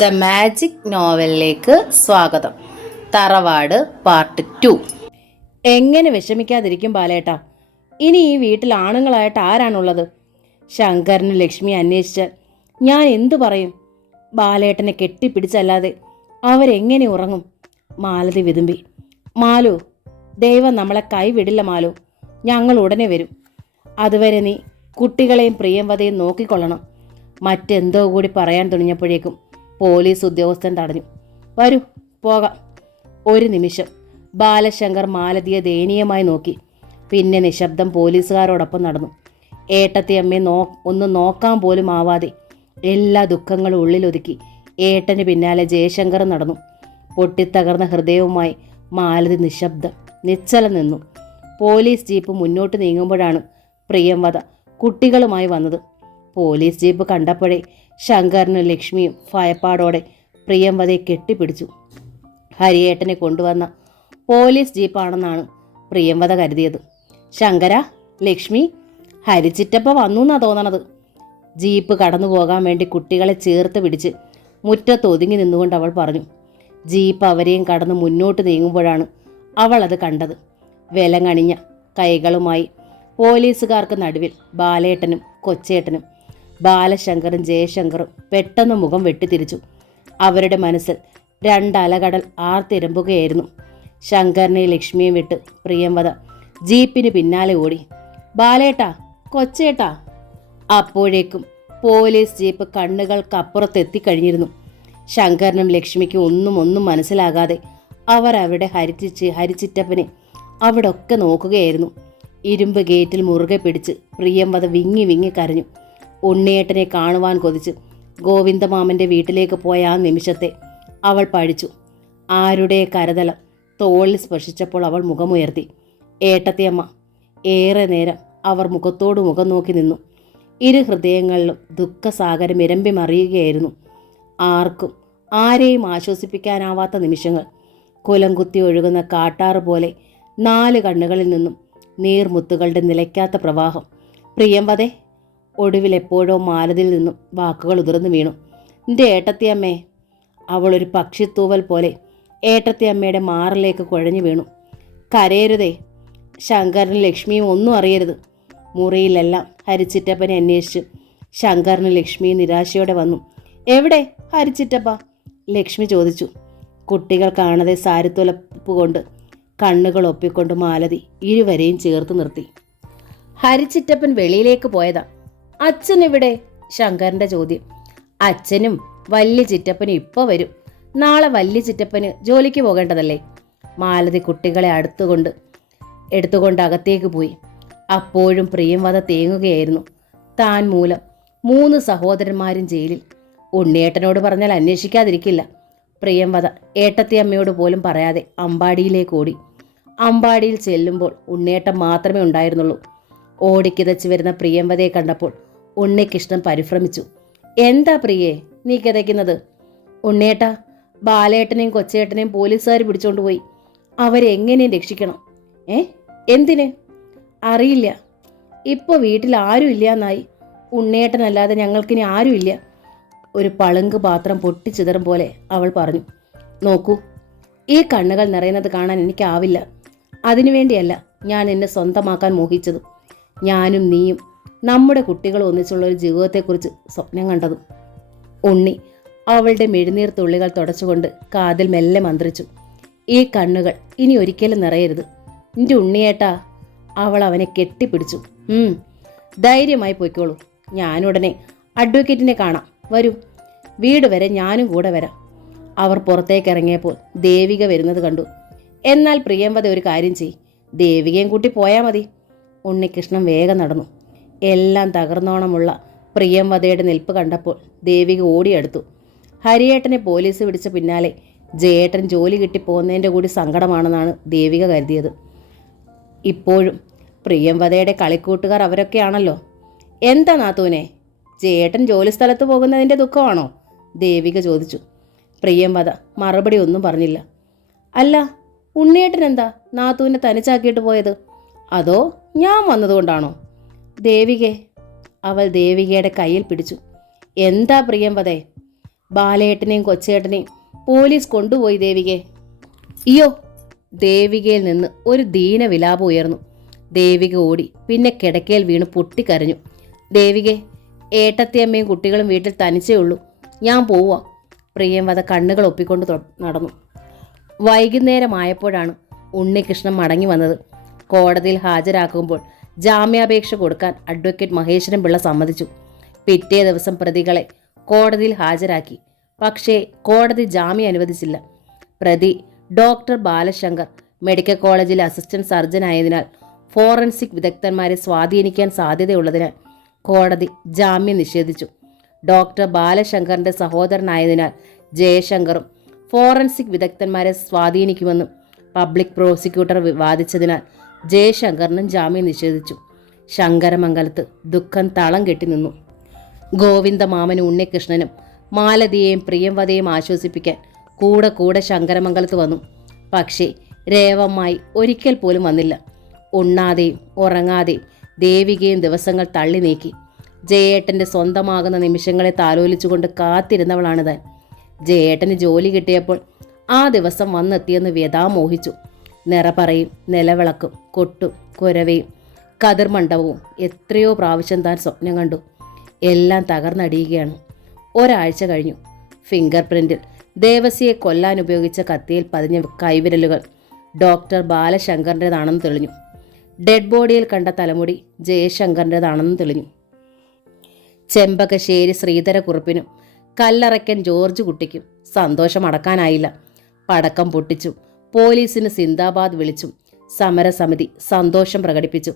The magic നോവലിലേക്ക് സ്വാഗതം. തറവാട് part 2. എങ്ങനെ വിഷമിക്കാതിരിക്കും ബാലേട്ടാ? ഇനി ഈ വീട്ടിൽ ആണുങ്ങളായിട്ട് ആരാണുള്ളത്? ശങ്കരനും ലക്ഷ്മി അന്വേഷിച്ച് ഞാൻ എന്തു പറയും? ബാലേട്ടനെ കെട്ടിപ്പിടിച്ചല്ലാതെ അവരെങ്ങനെ ഉറങ്ങും? മാലതി വിതുമ്പി. മാലു, ദൈവം നമ്മളെ കൈവിടില്ല മാലു. ഞങ്ങൾ ഉടനെ വരും. അതുവരെ നീ കുട്ടികളെയും പ്രിയംവതയും നോക്കിക്കൊള്ളണം. മറ്റെന്തോ കൂടി പറയാൻ തുനിഞ്ഞപ്പോഴേക്കും പോലീസ് ഉദ്യോഗസ്ഥൻ തടഞ്ഞു. വരൂ, പോകാം. ഒരു നിമിഷം ബാലശങ്കർ മാലതിയെ ദയനീയമായി നോക്കി. പിന്നെ നിശബ്ദം പോലീസുകാരോടൊപ്പം നടന്നു. ഏട്ടത്തിയമ്മയെ ഒന്നും നോക്കാൻ പോലും ആവാതെ എല്ലാ ദുഃഖങ്ങളും ഉള്ളിലൊതുക്കി ഏട്ടന് പിന്നാലെ ജയശങ്കർ നടന്നു. പൊട്ടിത്തകർന്ന ഹൃദയവുമായി മാലതി നിശ്ചലം നിന്നു. പോലീസ് ജീപ്പ് മുന്നോട്ട് നീങ്ങുമ്പോഴാണ് പ്രിയംവദ കുട്ടികളുമായി വന്നത്. പോലീസ് ജീപ്പ് കണ്ടപ്പോഴേ ശങ്കരനും ലക്ഷ്മിയും ഭയപ്പാടോടെ പ്രിയംവദയെ കെട്ടിപ്പിടിച്ചു. ഹരിയേട്ടനെ കൊണ്ടുവന്ന പോലീസ് ജീപ്പാണെന്നാണ് പ്രിയംവദ കരുതിയത്. ശങ്കര, ലക്ഷ്മി, ഹരിച്ചിറ്റപ്പ വന്നു എന്നാ തോന്നണത്. ജീപ്പ് കടന്നു പോകാൻ വേണ്ടി കുട്ടികളെ ചേർത്ത് പിടിച്ച് മുറ്റത്ത് ഒതുങ്ങി നിന്നുകൊണ്ട് അവൾ പറഞ്ഞു. ജീപ്പ് അവരെയും കടന്ന് മുന്നോട്ട് നീങ്ങുമ്പോഴാണ് അവൾ അത് കണ്ടത്. വിലങ്ങണിഞ്ഞ കൈകളുമായി പോലീസുകാർക്ക് നടുവിൽ ബാലേട്ടനും കൊച്ചേട്ടനും. ബാലശങ്കറും ജയശങ്കറും പെട്ടെന്ന് മുഖം വെട്ടിത്തിരിച്ചു. അവരുടെ മനസ്സിൽ രണ്ടലകടൽ ആർത്തിരമ്പുകയായിരുന്നു. ശങ്കരനെയും ലക്ഷ്മിയും വിട്ട് പ്രിയംവദ ജീപ്പിന് പിന്നാലെ ഓടി. ബാലേട്ടാ, കൊച്ചേട്ടാ! അപ്പോഴേക്കും പോലീസ് ജീപ്പ് കണ്ണുകൾക്കപ്പുറത്തെത്തിക്കഴിഞ്ഞിരുന്നു. ശങ്കരനും ലക്ഷ്മിക്കും ഒന്നും മനസ്സിലാകാതെ അവർ അവിടെ ഹരിച്ചിറ്റപ്പനെ അവിടെ ഒക്കെ നോക്കുകയായിരുന്നു. ഇരുമ്പ് ഗേറ്റിൽ മുറുകെ പിടിച്ച് പ്രിയംവദ വിങ്ങി കരഞ്ഞു. ഉണ്ണിയേട്ടനെ കാണുവാൻ കൊതിച്ച് ഗോവിന്ദമാമൻ്റെ വീട്ടിലേക്ക് പോയ ആ നിമിഷത്തെ അവൾ പഴിച്ചു. ആരുടെ കരതലം തോളിൽ സ്പർശിച്ചപ്പോൾ അവൾ മുഖമുയർത്തി. ഏട്ടത്തിയമ്മ. ഏറെ നേരം അവർ മുഖത്തോട് മുഖം നോക്കി നിന്നു. ഇരു ഹൃദയങ്ങളിലും ദുഃഖസാഗരം ഇരമ്പി മറിയുകയായിരുന്നു. ആർക്കും ആരെയും ആശ്വസിപ്പിക്കാനാവാത്ത നിമിഷങ്ങൾ. കുലംകുത്തി ഒഴുകുന്ന കാട്ടാറ് പോലെ 4 കണ്ണുകളിൽ നിന്നും നീർമുത്തുകളുടെ നിലയ്ക്കാത്ത പ്രവാഹം. പ്രിയംവദേ! ഒടുവിൽ എപ്പോഴോ മാലതിയിൽ നിന്നും വാക്കുകൾ ഉതിർന്നു വീണു. എൻ്റെ ഏട്ടത്തിയമ്മേ! അവളൊരു പക്ഷിത്തൂവൽ പോലെ ഏട്ടത്തിയമ്മയുടെ മാറിലേക്ക് കുഴഞ്ഞു വീണു. കരയരുതേ. ശങ്കരനും ലക്ഷ്മിയും ഒന്നും അറിയരുത്. മുറിയിലെല്ലാം ഹരിച്ചിറ്റപ്പനെ അന്വേഷിച്ച് ശങ്കരനും ലക്ഷ്മിയും നിരാശയോടെ വന്നു. എവിടെ ഹരിച്ചിറ്റപ്പ? ലക്ഷ്മി ചോദിച്ചു. കുട്ടികൾ കാണാതെ സാരിത്തുലപ്പ് കൊണ്ട് കണ്ണുകൾ ഒപ്പിക്കൊണ്ട് മാലതി ഇരുവരെയും ചേർത്ത് നിർത്തി. ഹരിച്ചിറ്റപ്പൻ വെളിയിലേക്ക് പോയതാ. അച്ഛൻ എവിടെ? ശങ്കരന്റെ ചോദ്യം. അച്ഛനും വല്യ ചിറ്റപ്പനും ഇപ്പോൾ വരും. നാളെ വല്യ ചിറ്റപ്പന് ജോലിക്ക് പോകേണ്ടതല്ലേ? മാലതി കുട്ടികളെ എടുത്തുകൊണ്ട് അകത്തേക്ക് പോയി. അപ്പോഴും പ്രിയംവദ തേങ്ങുകയായിരുന്നു. താൻ മൂലം 3 സഹോദരന്മാരും ജയിലിൽ. ഉണ്ണിയേട്ടനോട് പറഞ്ഞാൽ അന്വേഷിക്കാതിരിക്കില്ല. പ്രിയംവദ ഏട്ടത്തിയമ്മയോട് പോലും പറയാതെ അമ്പാടിയിലേക്ക് ഓടി. അമ്പാടിയിൽ ചെല്ലുമ്പോൾ ഉണ്ണിയേട്ടൻ മാത്രമേ ഉണ്ടായിരുന്നുള്ളൂ. ഓടിക്കിതച്ച് വരുന്ന പ്രിയംവദയെ കണ്ടപ്പോൾ ഉണ്ണിക്കൃഷ്ണൻ പരിഭ്രമിച്ചു. എന്താ പ്രിയേ നീ കിതയ്ക്കുന്നത്? ഉണ്ണിയേട്ടാ, ബാലേട്ടനെയും കൊച്ചേട്ടനെയും പോലീസുകാർ പിടിച്ചോണ്ട് പോയി. അവരെ എങ്ങനെയും രക്ഷിക്കണം. എന്തിന്? അറിയില്ല. ഇപ്പോൾ വീട്ടിൽ ആരും ഇല്ല എന്നായി. ഉണ്ണിയേട്ടനല്ലാതെ ഞങ്ങൾക്കിനി ആരുമില്ല. ഒരു പളുങ്ക് പാത്രം പൊട്ടിച്ചിതറും പോലെ അവൾ പറഞ്ഞു. നോക്കൂ, ഈ കണ്ണുകൾ നിറയുന്നത് കാണാൻ എനിക്കാവില്ല. അതിനുവേണ്ടിയല്ല ഞാൻ എന്നെ സ്വന്തമാക്കാൻ മോഹിച്ചത്. ഞാനും നീയും നമ്മുടെ കുട്ടികൾ ഒന്നിച്ചുള്ള ഒരു ജീവിതത്തെക്കുറിച്ച് സ്വപ്നം കണ്ടതും. ഉണ്ണി അവളുടെ മെഴുനീർ തുള്ളികൾ തുടച്ചുകൊണ്ട് കാതിൽ മെല്ലെ മന്ത്രിച്ചു. ഈ കണ്ണുകൾ ഇനി ഒരിക്കലും നിറയരുത് എൻ്റെ ഉണ്ണിയേട്ടാ. അവൾ അവനെ കെട്ടിപ്പിടിച്ചു. ധൈര്യമായി പോയിക്കോളൂ. ഞാനുടനെ അഡ്വക്കേറ്റിനെ കാണാം. വരൂ, വീട് വരെ ഞാനും കൂടെ വരാം. അവർ പുറത്തേക്ക് ഇറങ്ങിയപ്പോൾ ദേവിക വരുന്നത് കണ്ടു. എന്നാൽ പ്രിയംവദ ഒരു കാര്യം ചെയ്യ്, ദേവികയും കൂട്ടി പോയാൽ മതി. ഉണ്ണികൃഷ്ണൻ വേഗം നടന്നു. എല്ലാം തകർന്നോണമുള്ള പ്രിയംവദയുടെ നിൽപ്പ് കണ്ടപ്പോൾ ദേവിക ഓടിയെടുത്തു. ഹരിയേട്ടനെ പോലീസ് പിടിച്ച പിന്നാലെ ജയേട്ടൻ ജോലി കിട്ടിപ്പോകുന്നതിൻ്റെ കൂടി സങ്കടമാണെന്നാണ് ദേവിക കരുതിയത്. ഇപ്പോഴും പ്രിയംവദയുടെ കളിക്കൂട്ടുകാർ അവരൊക്കെയാണല്ലോ. എന്താ നാത്തൂനെ, ജയേട്ടൻ ജോലി സ്ഥലത്ത് പോകുന്നതിൻ്റെ ദുഃഖമാണോ? ദേവിക ചോദിച്ചു. പ്രിയംവദ മറുപടി ഒന്നും പറഞ്ഞില്ല. അല്ല, ഉണ്ണിയേട്ടൻ എന്താ നാത്തൂനെ തനിച്ചാക്കിയിട്ട് പോയത്? അതോ ഞാൻ വന്നതുകൊണ്ടാണോ? ദേവികെ. അവൾ ദേവികയുടെ കയ്യിൽ പിടിച്ചു. എന്താ പ്രിയംവദേ? ബാലേട്ടനെയും കൊച്ചേട്ടനെയും പോലീസ് കൊണ്ടുപോയി ദേവികെ. അയ്യോ! ദേവികയിൽ നിന്ന് ഒരു ദീനവിലാപം ഉയർന്നു. ദേവിക ഓടി, പിന്നെ കിടക്കയിൽ വീണ് പൊട്ടിക്കരഞ്ഞു. ദേവികെ, ഏട്ടത്തിയമ്മയും കുട്ടികളും വീട്ടിൽ തനിച്ചേ ഉള്ളൂ, ഞാൻ പോവാ. പ്രിയംവദ കണ്ണുകൾ ഒപ്പിക്കൊണ്ട് നടന്നു. വൈകുന്നേരമായപ്പോഴാണ് ഉണ്ണികൃഷ്ണൻ മടങ്ങി വന്നത്. കോടതിയിൽ ഹാജരാക്കുമ്പോൾ ജാമ്യാപേക്ഷ കൊടുക്കാൻ അഡ്വക്കേറ്റ് മഹേശ്വരൻ പിള്ള സമ്മതിച്ചു. പിറ്റേ ദിവസം പ്രതികളെ കോടതിയിൽ ഹാജരാക്കി. പക്ഷേ കോടതി ജാമ്യം അനുവദിച്ചില്ല. പ്രതി ഡോക്ടർ ബാലശങ്കർ മെഡിക്കൽ കോളേജിലെ അസിസ്റ്റന്റ് സർജൻ ആയതിനാൽ ഫോറൻസിക് വിദഗ്ധന്മാരെ സ്വാധീനിക്കാൻ സാധ്യതയുള്ളതിനാൽ കോടതി ജാമ്യം നിഷേധിച്ചു. ഡോക്ടർ ബാലശങ്കറിന്റെ സഹോദരനായതിനാൽ ജയശങ്കറും ഫോറൻസിക് വിദഗ്ധന്മാരെ സ്വാധീനിക്കുമെന്നും പബ്ലിക് പ്രോസിക്യൂട്ടർ വാദിച്ചതിനാൽ ജയശങ്കറിനും ജാമ്യം നിഷേധിച്ചു. ശങ്കരമംഗലത്ത് ദുഃഖം തളം കെട്ടി നിന്നു. ഗോവിന്ദമാമനും ഉണ്ണികൃഷ്ണനും മാലതിയെയും പ്രിയംവദയെയും ആശ്വസിപ്പിക്കാൻ കൂടെ ശങ്കരമംഗലത്ത് വന്നു. പക്ഷേ രേവമ്മായി ഒരിക്കൽ പോലും വന്നില്ല. ഉണ്ണാതെയും ഉറങ്ങാതെയും ദേവികയും ദിവസങ്ങൾ തള്ളി നീക്കി. ജയേട്ടൻ്റെ സ്വന്തമാകുന്ന നിമിഷങ്ങളെ താലോലിച്ചുകൊണ്ട് കാത്തിരുന്നവളാണ് താൻ. ജയേട്ടന് ജോലി കിട്ടിയപ്പോൾ ആ ദിവസം വന്നെത്തിയെന്ന് വ്യഥാമോഹിച്ചു. നിറപറയും നിലവിളക്കും കൊട്ടും കുരവയും കതിർമണ്ഡപവും എത്രയോ പ്രാവശ്യം താൻ സ്വപ്നം കണ്ടു. എല്ലാം തകർന്നടിയുകയാണ്. ഒരാഴ്ച കഴിഞ്ഞു. ഫിംഗർ പ്രിന്റിൽ ദേവസിയെ കൊല്ലാൻ ഉപയോഗിച്ച കത്തിയിൽ പതിഞ്ഞ കൈവിരലുകൾ ഡോക്ടർ ബാലശങ്കറിൻ്റെതാണെന്ന് തെളിഞ്ഞു. ഡെഡ് ബോഡിയിൽ കണ്ട തലമുടി ജയശങ്കറിൻ്റെതാണെന്ന് തെളിഞ്ഞു. ചെമ്പകശ്ശേരി ശ്രീധരക്കുറുപ്പിനും കല്ലറയ്ക്കൻ ജോർജ് കുട്ടിക്കും സന്തോഷം അടക്കാനായില്ല. പടക്കം പൊട്ടിച്ചു, പോലീസിന് സിന്ദാബാദ് വിളിച്ചും സമരസമിതി സന്തോഷം പ്രകടിപ്പിച്ചു.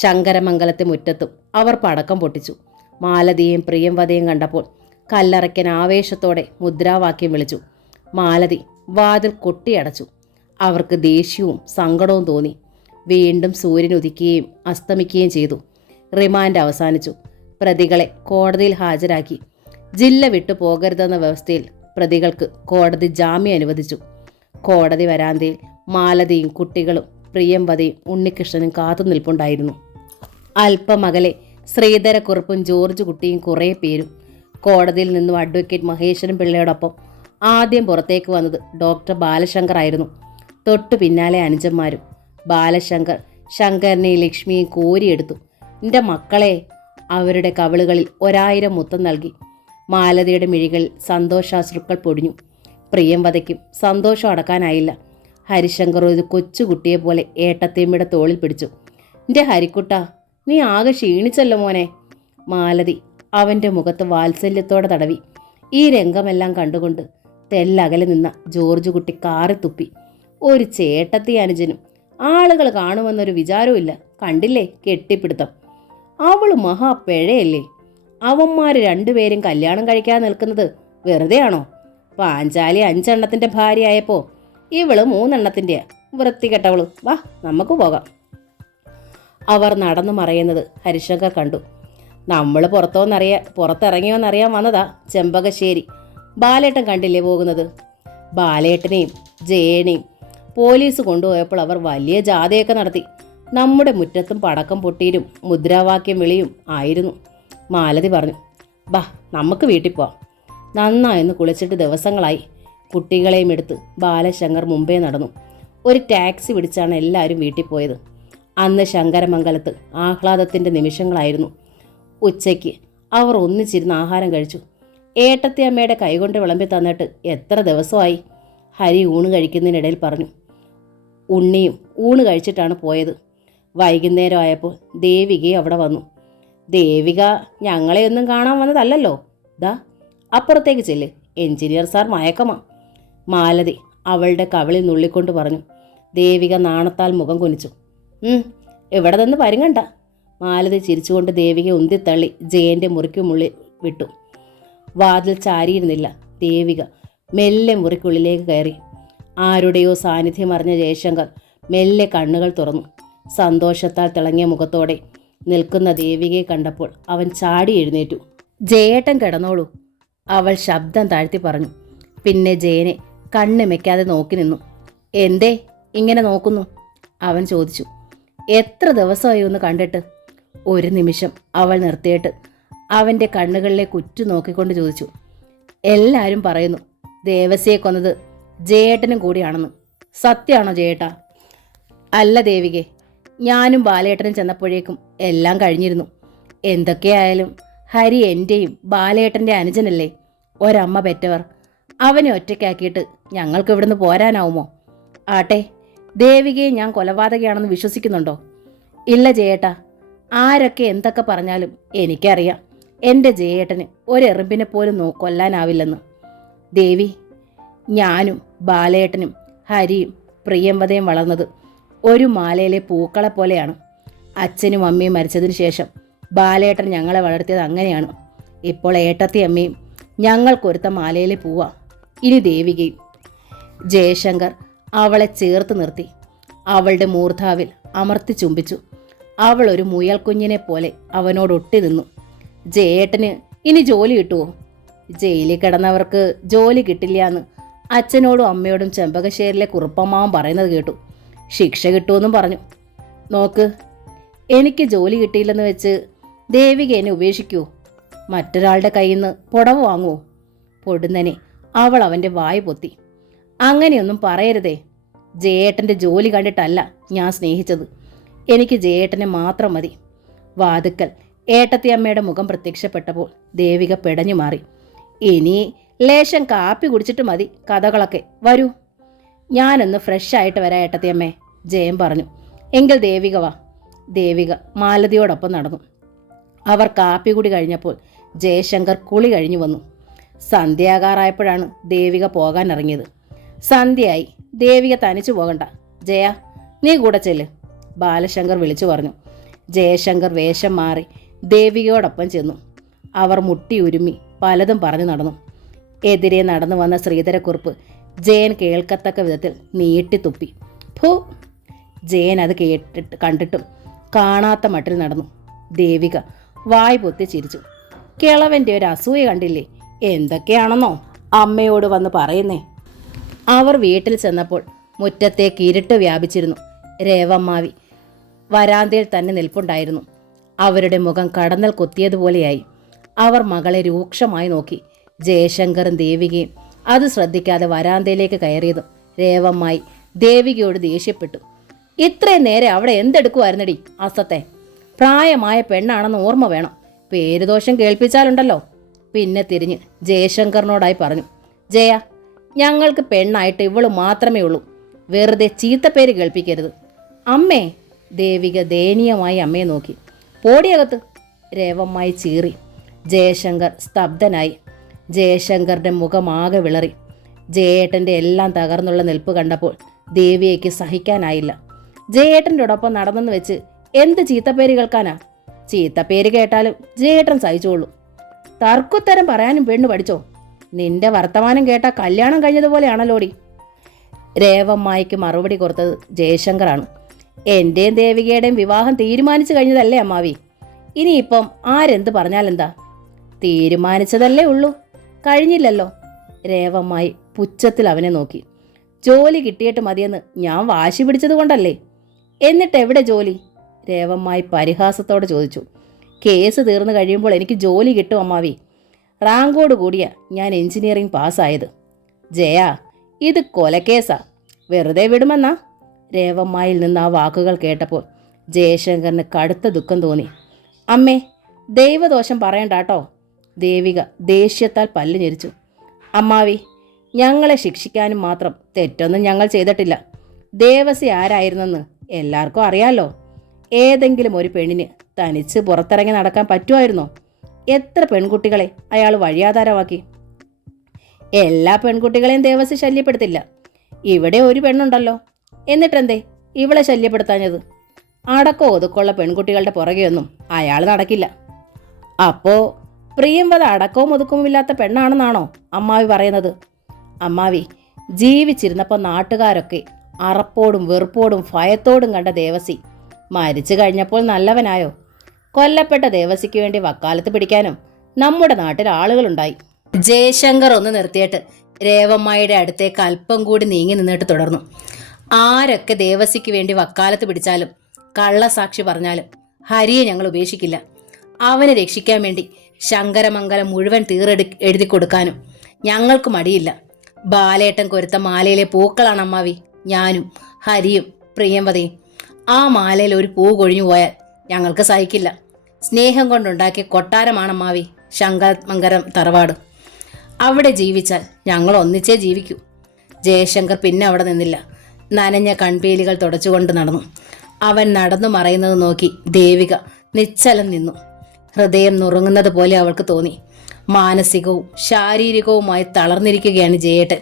ശങ്കരമംഗലത്തെ മുറ്റത്തും അവർ പടക്കം പൊട്ടിച്ചു. മാലതിയെയും പ്രിയംവദയും കണ്ടപ്പോൾ കല്ലറയ്ക്കൻ ആവേശത്തോടെ മുദ്രാവാക്യം വിളിച്ചു. മാലതി വാതിൽ കൊട്ടിയടച്ചു. അവർക്ക് ദേഷ്യവും സങ്കടവും തോന്നി. വീണ്ടും സൂര്യൻ ഉദിക്കുകയും അസ്തമിക്കുകയും ചെയ്തു. റിമാൻഡ് അവസാനിച്ചു. പ്രതികളെ കോടതിയിൽ ഹാജരാക്കി. ജില്ല വിട്ടു പോകരുതെന്ന വ്യവസ്ഥയിൽ പ്രതികൾക്ക് കോടതി ജാമ്യം അനുവദിച്ചു. കോടതി വരാന്തയിൽ മാലതിയും കുട്ടികളും പ്രിയംവദയും ഉണ്ണികൃഷ്ണനും കാത്തുനിൽപ്പുണ്ടായിരുന്നു. അല്പമകലെ ശ്രീധരക്കുറുപ്പും ജോർജ് കുട്ടിയും കുറേ പേരും. കോടതിയിൽ നിന്നും അഡ്വക്കേറ്റ് മഹേശ്വരൻ പിള്ളയോടൊപ്പം ആദ്യം പുറത്തേക്ക് വന്നത് ഡോക്ടർ ബാലശങ്കർ ആയിരുന്നു. തൊട്ടു പിന്നാലെ അനുജന്മാരും. ബാലശങ്കർ ശങ്കരനെയും ലക്ഷ്മിയെയും കോരിയെടുത്തു. എൻ്റെ മക്കളെ! അവരുടെ കവിളുകളിൽ 1000 മുത്തം നൽകി. മാലതിയുടെ മിഴികളിൽ സന്തോഷാശ്രുക്കൾ പൊടിഞ്ഞു. പ്രിയംവദയ്ക്കും സന്തോഷം അടക്കാനായില്ല. ഹരിശങ്കർ ഒരു കൊച്ചുകുട്ടിയെ പോലെ ഏട്ടത്തിയമ്മയുടെ തോളിൽ പിടിച്ചു. എൻ്റെ ഹരിക്കുട്ട, നീ ആകെ ക്ഷീണിച്ചല്ലോ മോനെ. മാലതി അവൻ്റെ മുഖത്ത് വാത്സല്യത്തോടെ തടവി. ഈ രംഗമെല്ലാം കണ്ടുകൊണ്ട് തെല്ലകലെ നിന്ന ജോർജ് കുട്ടി കാറിത്തുപ്പി. ഒരു ചേട്ടത്തി അനുജനും ആളുകൾ കാണുമെന്നൊരു വിചാരവുമില്ല. കണ്ടില്ലേ കെട്ടിപ്പിടുത്തം. അവള് മഹാപ്പിഴയല്ലേ. അവന്മാർ രണ്ടുപേരും കല്യാണം കഴിക്കാൻ നിൽക്കുന്നത് വെറുതെയാണോ? പാഞ്ചാലി 5 എണ്ണത്തിൻ്റെ ഭാര്യയായപ്പോൾ ഇവള് 3 എണ്ണത്തിൻ്റെയാ. വൃത്തികെട്ടവള്. വാ, നമുക്ക് പോകാം. അവർ നടന്നു മറയുന്നത് ഹരിശങ്കർ കണ്ടു. നമ്മൾ പുറത്തിറങ്ങിയോന്നറിയാൻ വന്നതാ ചെമ്പകശ്ശേരി. ബാലേട്ടൻ കണ്ടില്ലേ പോകുന്നത്? ബാലേട്ടനെയും ജയനെയും പോലീസ് കൊണ്ടുപോയപ്പോൾ അവർ വലിയ ജാഥയൊക്കെ നടത്തി. നമ്മുടെ മുറ്റത്തും പടക്കം പൊട്ടിയിലും മുദ്രാവാക്യം വിളിയും ആയിരുന്നു. മാലതി പറഞ്ഞു. ബാ, നമുക്ക് വീട്ടിൽ പോവാം. നന്നായെന്ന് കുളിച്ചിട്ട് ദിവസങ്ങളായി. കുട്ടികളെയും എടുത്ത് ബാലശങ്കർ മുമ്പേ നടന്നു. ഒരു ടാക്സി പിടിച്ചാണ് എല്ലാവരും വീട്ടിൽ പോയത്. അന്ന് ശങ്കരമംഗലത്ത് ആഹ്ലാദത്തിൻ്റെ നിമിഷങ്ങളായിരുന്നു. ഉച്ചയ്ക്ക് അവർ ഒന്നിച്ചിരുന്ന് ആഹാരം കഴിച്ചു. ഏട്ടത്തി അമ്മയുടെ കൈകൊണ്ട് വിളമ്പി തന്നിട്ട് എത്ര ദിവസമായി? ഹരി ഊണ് കഴിക്കുന്നതിനിടയിൽ പറഞ്ഞു. ഉണ്ണിയും ഊണ് കഴിച്ചിട്ടാണ് പോയത്. വൈകുന്നേരം ആയപ്പോൾ ദേവികയും അവിടെ വന്നു. ദേവിക ഞങ്ങളെയൊന്നും കാണാൻ വന്നതല്ലല്ലോ. ദാ അപ്പുറത്തേക്ക് ചെല്ല്, എഞ്ചിനീയർ സാർ മയക്കമാ. മാലതി അവളുടെ കവിളിൽ നുള്ളിക്കൊണ്ട് പറഞ്ഞു. ദേവിക നാണത്താൽ മുഖം കുനിച്ചു. ഇവിടെ നിന്ന് പരുങ്ങണ്ട. മാലതി ചിരിച്ചുകൊണ്ട് ദേവിക ഉന്തിത്തള്ളി ജയൻ്റെ മുറിക്കുമുള്ളിൽ വിട്ടു. വാതിൽ ചാരിയിരുന്നില്ല. ദേവിക മെല്ലെ മുറിക്കുള്ളിലേക്ക് കയറി. ആരുടെയോ സാന്നിധ്യം അറിഞ്ഞ ജയശങ്കർ മെല്ലെ കണ്ണുകൾ തുറന്നു. സന്തോഷത്താൽ തിളങ്ങിയ മുഖത്തോടെ നിൽക്കുന്ന ദേവികയെ കണ്ടപ്പോൾ അവൻ ചാടി എഴുന്നേറ്റു. ജയേട്ടൻ കിടന്നോളൂ, അവൾ ശബ്ദം താഴ്ത്തി പറഞ്ഞു. പിന്നെ ജയനെ കണ്ണിമയ്ക്കാതെ നോക്കി നിന്നു. എന്തേ ഇങ്ങനെ നോക്കുന്നു? അവൻ ചോദിച്ചു. എത്ര ദിവസമായി ഒന്ന് കണ്ടിട്ട്? ഒരു നിമിഷം അവൾ നിർത്തിയിട്ട് അവൻ്റെ കണ്ണുകളിലേക്ക് ഉറ്റു നോക്കിക്കൊണ്ട് ചോദിച്ചു. എല്ലാവരും പറയുന്നു ദേവസിയെ കൊന്നത് ജയേട്ടനും കൂടിയാണെന്ന്. സത്യമാണോ ജയേട്ടാ? അല്ല ദേവികെ, ഞാനും ബാലേട്ടനും ചെന്നപ്പോഴേക്കും എല്ലാം കഴിഞ്ഞിരുന്നു. എന്തൊക്കെയായാലും ഹരി എൻ്റെയും ബാലേട്ടൻ്റെ അനുജനല്ലേ, ഒരമ്മ പെറ്റവർ. അവനെ ഒറ്റയ്ക്കാക്കിയിട്ട് ഞങ്ങൾക്ക് ഇവിടുന്ന് പോരാനാവുമോ? ആട്ടെ, ദേവികയെ ഞാൻ കൊലപാതകയാണെന്ന് വിശ്വസിക്കുന്നുണ്ടോ? ഇല്ല ജയേട്ടാ, ആരൊക്കെ എന്തൊക്കെ പറഞ്ഞാലും എനിക്കറിയാം എൻ്റെ ജയേട്ടന് ഒരെറുമ്പിനെ പോലും കൊല്ലാനാവില്ലെന്ന്. ദേവി, ഞാനും ബാലേട്ടനും ഹരിയും പ്രിയംവദയും വളർന്നത് ഒരു മാലയിലെ പൂക്കളെ പോലെയാണ്. അച്ഛനും അമ്മയും മരിച്ചതിന് ശേഷം ബാലേട്ടൻ ഞങ്ങളെ വളർത്തിയത് അങ്ങനെയാണ്. ഇപ്പോൾ ഏട്ടത്തി അമ്മയും ഞങ്ങൾക്കൊരുത്ത മാലയിലെ പൂവാ. ഇനി ദേവികയും. ജയശങ്കർ അവളെ ചേർത്ത് നിർത്തി അവളുടെ മൂർധാവിൽ അമർത്തി ചുംബിച്ചു. അവൾ ഒരു മുയൽ കുഞ്ഞിനെ പോലെ അവനോടൊട്ടി നിന്നു. ജയേട്ടന് ഇനി ജോലി കിട്ടുമോ? ജയിലിൽ കിടന്നവർക്ക് ജോലി കിട്ടില്ല എന്ന് അച്ഛനോടും അമ്മയോടും ചെമ്പകശ്ശേരിലെ കുറുപ്പമ്മാവൻ പറയുന്നത് കേട്ടു. ശിക്ഷ കിട്ടുമെന്നും പറഞ്ഞു. നോക്ക്, എനിക്ക് ജോലി കിട്ടിയില്ലെന്ന് വെച്ച് ദേവിക എന്നെ ഉപേക്ഷിക്കുമോ? മറ്റൊരാളുടെ കയ്യിൽ നിന്ന് പുടവ് വാങ്ങുമോ? പൊടുന്നനെ അവൾ അവൻ്റെ വായ പൊത്തി. അങ്ങനെയൊന്നും പറയരുതേ. ജയേട്ടൻ്റെ ജോലി കണ്ടിട്ടല്ല ഞാൻ സ്നേഹിച്ചത്. എനിക്ക് ജയേട്ടനെ മാത്രം മതി. വാതുക്കൽ ഏട്ടത്തിയമ്മയുടെ മുഖം പ്രത്യക്ഷപ്പെട്ടപ്പോൾ ദേവിക പെടഞ്ഞു മാറി. ഇനി ലേശം കാപ്പി കുടിച്ചിട്ട് മതി കഥകളൊക്കെ. വരൂ, ഞാനൊന്ന് ഫ്രഷ് ആയിട്ട് വരാം ഏട്ടത്തിയമ്മേ, ജയൻ പറഞ്ഞു. എങ്കിൽ ദേവിക വാ. ദേവിക മാലതിയോടൊപ്പം നടന്നു. അവർ കാപ്പി കൂടി കഴിഞ്ഞപ്പോൾ ജയശങ്കർ കുളി കഴിഞ്ഞു വന്നു. സന്ധ്യാകാറായപ്പോഴാണ് ദേവിക പോകാൻ ഇറങ്ങിയത്. സന്ധ്യയായി. ദേവിക തനിച്ചു പോകണ്ട, ജയ നീ കൂടെ ചെല്ല്, ബാലശങ്കർ വിളിച്ചു പറഞ്ഞു. ജയശങ്കർ വേഷം മാറി ദേവികയോടൊപ്പം ചെന്നു. അവർ മുട്ടി ഉരുമ്മി പലതും പറഞ്ഞു നടന്നു. എതിരെ നടന്നു വന്ന ശ്രീധരക്കുറുപ്പ് ജയൻ കേൾക്കത്തക്ക വിധത്തിൽ നീട്ടിത്തുപ്പി. ഫു! ജയൻ അത് കണ്ടിട്ടും കാണാത്ത മട്ടിൽ നടന്നു. ദേവിക വായ് പൊത്തി ചിരിച്ചു. കിളവൻ്റെ ഒരു അസൂയ കണ്ടില്ലേ? എന്തൊക്കെയാണെന്നോ അമ്മയോട് വന്ന് പറയുന്നേ. അവർ വീട്ടിൽ ചെന്നപ്പോൾ മുറ്റത്തേക്ക് ഇരുട്ട് വ്യാപിച്ചിരുന്നു. രേവമ്മാവി വരാന്തയിൽ തന്നെ നിൽപ്പുണ്ടായിരുന്നു. അവരുടെ മുഖം കടന്നൽ കൊത്തിയതുപോലെയായി. അവർ മകളെ രൂക്ഷമായി നോക്കി. ജയശങ്കറും ദേവികയും അത് ശ്രദ്ധിക്കാതെ വരാന്തയിലേക്ക് കയറിയതും രേവമ്മായി ദേവികയോട് ദേഷ്യപ്പെട്ടു. ഇത്രയും നേരെ അവിടെ എന്തെടുക്കുമായിരുന്നടി അസത്തെ? പ്രായമായ പെണ്ണാണെന്ന് ഓർമ്മ വേണം. പേരുദോഷം കേൾപ്പിച്ചാലുണ്ടല്ലോ. പിന്നെ തിരിഞ്ഞ് ജയശങ്കറിനോടായി പറഞ്ഞു. ജയ, ഞങ്ങൾക്ക് പെണ്ണായിട്ട് ഇവള് മാത്രമേ ഉള്ളൂ. വെറുതെ ചീത്തപ്പേര് കേൾപ്പിക്കരുത്. അമ്മേ! ദേവിക ദയനീയമായി അമ്മയെ നോക്കി. പോടിയകത്ത്! രേവമ്മായി ചീറി. ജയശങ്കർ സ്തബ്ധനായി. ജയശങ്കറിൻ്റെ മുഖമാകെ വിളറി. ജയേട്ടൻ്റെ എല്ലാം തകർന്നുള്ള നിൽപ്പ് കണ്ടപ്പോൾ ദേവിയയ്ക്ക് സഹിക്കാനായില്ല. ജയേട്ടൻ്റെ ഒപ്പം നടന്നെന്ന് വെച്ച് എന്ത് ചീത്തപ്പേര് കേൾക്കാനാ? ചീത്തപ്പേര് കേട്ടാലും ജയേട്ടൻ സഹിച്ചോളൂ. തർക്കുത്തരം പറയാനും പെണ്ണു പഠിച്ചോ? നിന്റെ വർത്തമാനം കേട്ടാ കല്യാണം കഴിഞ്ഞതുപോലെയാണല്ലോടി. രേവമ്മായിക്ക് മറുപടി കൊടുത്തത് ജയശങ്കറാണ്. എൻ്റെയും ദേവികയുടെയും വിവാഹം തീരുമാനിച്ചു കഴിഞ്ഞതല്ലേ അമ്മാവി? ഇനിയിപ്പം ആരെന്ത് പറഞ്ഞാലെന്താ? തീരുമാനിച്ചതല്ലേ ഉള്ളൂ, കഴിഞ്ഞില്ലല്ലോ. രേവമ്മായി പുച്ഛത്തിൽ അവനെ നോക്കി. ജോലി കിട്ടിയിട്ട് മതിയെന്ന് ഞാൻ വാശി പിടിച്ചത് കൊണ്ടല്ലേ? എന്നിട്ട് എവിടെ ജോലി? രേവമ്മായി പരിഹാസത്തോടെ ചോദിച്ചു. കേസ് തീർന്നു കഴിയുമ്പോൾ എനിക്ക് ജോലി കിട്ടും അമ്മാവി. റാങ്കോട് കൂടിയാ ഞാൻ എഞ്ചിനീയറിംഗ് പാസ്സായത്. ജയ, ഇത് കൊലക്കേസാ. വെറുതെ വിടുമെന്നാ? രേവമ്മായിൽ നിന്ന് ആ വാക്കുകൾ കേട്ടപ്പോൾ ജയശങ്കറിന് കടുത്ത ദുഃഖം തോന്നി. അമ്മേ, ദൈവദോഷം പറയണ്ടാട്ടോ. ദേവിക ദേഷ്യത്താൽ പല്ല് ഞെരിച്ചു. അമ്മാവി, ഞങ്ങളെ ശിക്ഷിക്കാനും മാത്രം തെറ്റൊന്നും ഞങ്ങൾ ചെയ്തിട്ടില്ല. ദേവസി ആരായിരുന്നെന്ന് എല്ലാവർക്കും അറിയാലോ. ഏതെങ്കിലും ഒരു പെണ്ണിന് തനിച്ച് പുറത്തിറങ്ങി നടക്കാൻ പറ്റുമായിരുന്നോ? എത്ര പെൺകുട്ടികളെ അയാൾ വഴിയാധാരമാക്കി. എല്ലാ പെൺകുട്ടികളെയും ദേവസി ശല്യപ്പെടുത്തില്ല. ഇവിടെ ഒരു പെണ്ണുണ്ടല്ലോ, എന്നിട്ടെന്തേ ഇവളെ ശല്യപ്പെടുത്താഞ്ഞത്? അടക്കോ ഒതുക്കമുള്ള പെൺകുട്ടികളുടെ പുറകെയൊന്നും അയാൾ നടക്കില്ല. അപ്പോ പ്രിയംവദ അടക്കവും ഒതുക്കവുമില്ലാത്ത പെണ്ണാണെന്നാണോ അമ്മാവി പറയുന്നത്? അമ്മാവി, ജീവിച്ചിരുന്നപ്പോൾ നാട്ടുകാരൊക്കെ അറപ്പോടും വെറുപ്പോടും ഭയത്തോടും കണ്ട ദേവസി മരിച്ചു കഴിഞ്ഞപ്പോൾ നല്ലവനായോ? കൊല്ലപ്പെട്ട ദേവസിക്ക് വേണ്ടി വക്കാലത്ത് പിടിക്കാനും നമ്മുടെ നാട്ടിൽ ആളുകളുണ്ടായി. ജയശങ്കർ ഒന്ന് നിർത്തിയിട്ട് രേവമ്മായിയുടെ അടുത്തേക്ക് അല്പം കൂടി നീങ്ങി നിന്നിട്ട് തുടർന്നു. ആരൊക്കെ ദേവസിക്ക് വേണ്ടി വക്കാലത്ത് പിടിച്ചാലും കള്ളസാക്ഷി പറഞ്ഞാലും ഹരിയെ ഞങ്ങൾ ഉപേക്ഷിക്കില്ല. അവനെ രക്ഷിക്കാൻ വേണ്ടി ശങ്കരമംഗലം മുഴുവൻ എഴുതി കൊടുക്കാനും ഞങ്ങൾക്ക് മടിയില്ല. ബാലേട്ടൻ കൊരുത്ത മാലയിലെ പൂക്കളാണ് അമ്മാവി ഞാനും ഹരിയും പ്രിയംവതയും. ആ മാലയിൽ ഒരു പൂ കൊഴിഞ്ഞു പോയാൽ ഞങ്ങൾക്ക് സഹിക്കില്ല. സ്നേഹം കൊണ്ടുണ്ടാക്കിയ കൊട്ടാരമാണ് അമ്മാവി ശങ്കരമംഗലം തറവാട്. അവിടെ ജീവിച്ചാൽ ഞങ്ങൾ ഒന്നിച്ചേ ജീവിക്കൂ. ജയശങ്കർ പിന്നെ അവിടെ നിന്നില്ല. നനഞ്ഞ കൺപീലികൾ തുടച്ചുകൊണ്ട് നടന്നു. അവൻ നടന്നു മറയുന്നത് നോക്കി ദേവിക നിശ്ചലം നിന്നു. ഹൃദയം നുറുങ്ങുന്നത് പോലെ അവൾക്ക് തോന്നി. മാനസികവും ശാരീരികവുമായി തളർന്നിരിക്കുകയാണ് ജയേട്ടൻ.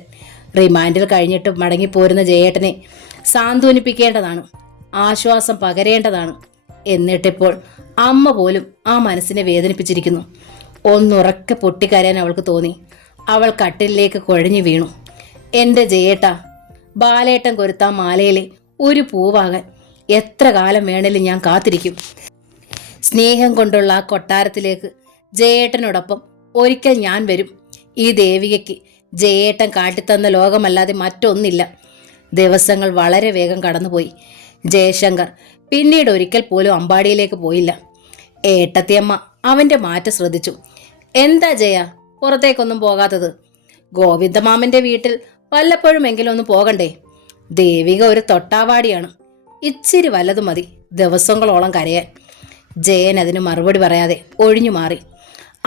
റിമാൻഡിൽ കഴിഞ്ഞിട്ട് മടങ്ങിപ്പോരുന്ന ജയേട്ടനെ സാന്ത്വനിപ്പിക്കേണ്ടതാണ്, ആശ്വാസം പകരേണ്ടതാണ്. എന്നിട്ടിപ്പോൾ അമ്മ പോലും ആ മനസ്സിനെ വേദനിപ്പിച്ചിരിക്കുന്നു. ഒന്നുറക്കെ പൊട്ടിക്കരയാൻ അവൾക്ക് തോന്നി. അവൾ കട്ടിലേക്ക് കുഴഞ്ഞു വീണു. എൻ്റെ ജയേട്ടാ, ബാലേട്ടൻ കൊരുത്താ മാലയിലെ ഒരു പൂവാകാൻ എത്ര കാലം വേണേലും ഞാൻ കാത്തിരിക്കും. സ്നേഹം കൊണ്ടുള്ള ആ കൊട്ടാരത്തിലേക്ക് ജയേട്ടനോടൊപ്പം ഒരിക്കൽ ഞാൻ വരും. ഈ ദേവികയ്ക്ക് ജയേട്ടൻ കാട്ടിത്തന്ന ലോകമല്ലാതെ മറ്റൊന്നില്ല. ദിവസങ്ങൾ വളരെ വേഗം കടന്നുപോയി. ജയശങ്കർ പിന്നീട് ഒരിക്കൽ പോലും അമ്പാടിയിലേക്ക് പോയില്ല. ഏട്ടത്തിയമ്മ അവന്റെ മാറ്റം ശ്രദ്ധിച്ചു. എന്താ ജയ പുറത്തേക്കൊന്നും പോകാത്തത്? ഗോവിന്ദമാമന്റെ വീട്ടിൽ വല്ലപ്പോഴുമെങ്കിലും ഒന്ന് പോകണ്ടേ? ദേവിക ഒരു തൊട്ടാവാടിയാണ്. ഇച്ചിരി വല്ലതു മതി ദിവസങ്ങളോളം കരയാൻ. ജയൻ അതിന് മറുപടി പറയാതെ ഒഴിഞ്ഞു മാറി.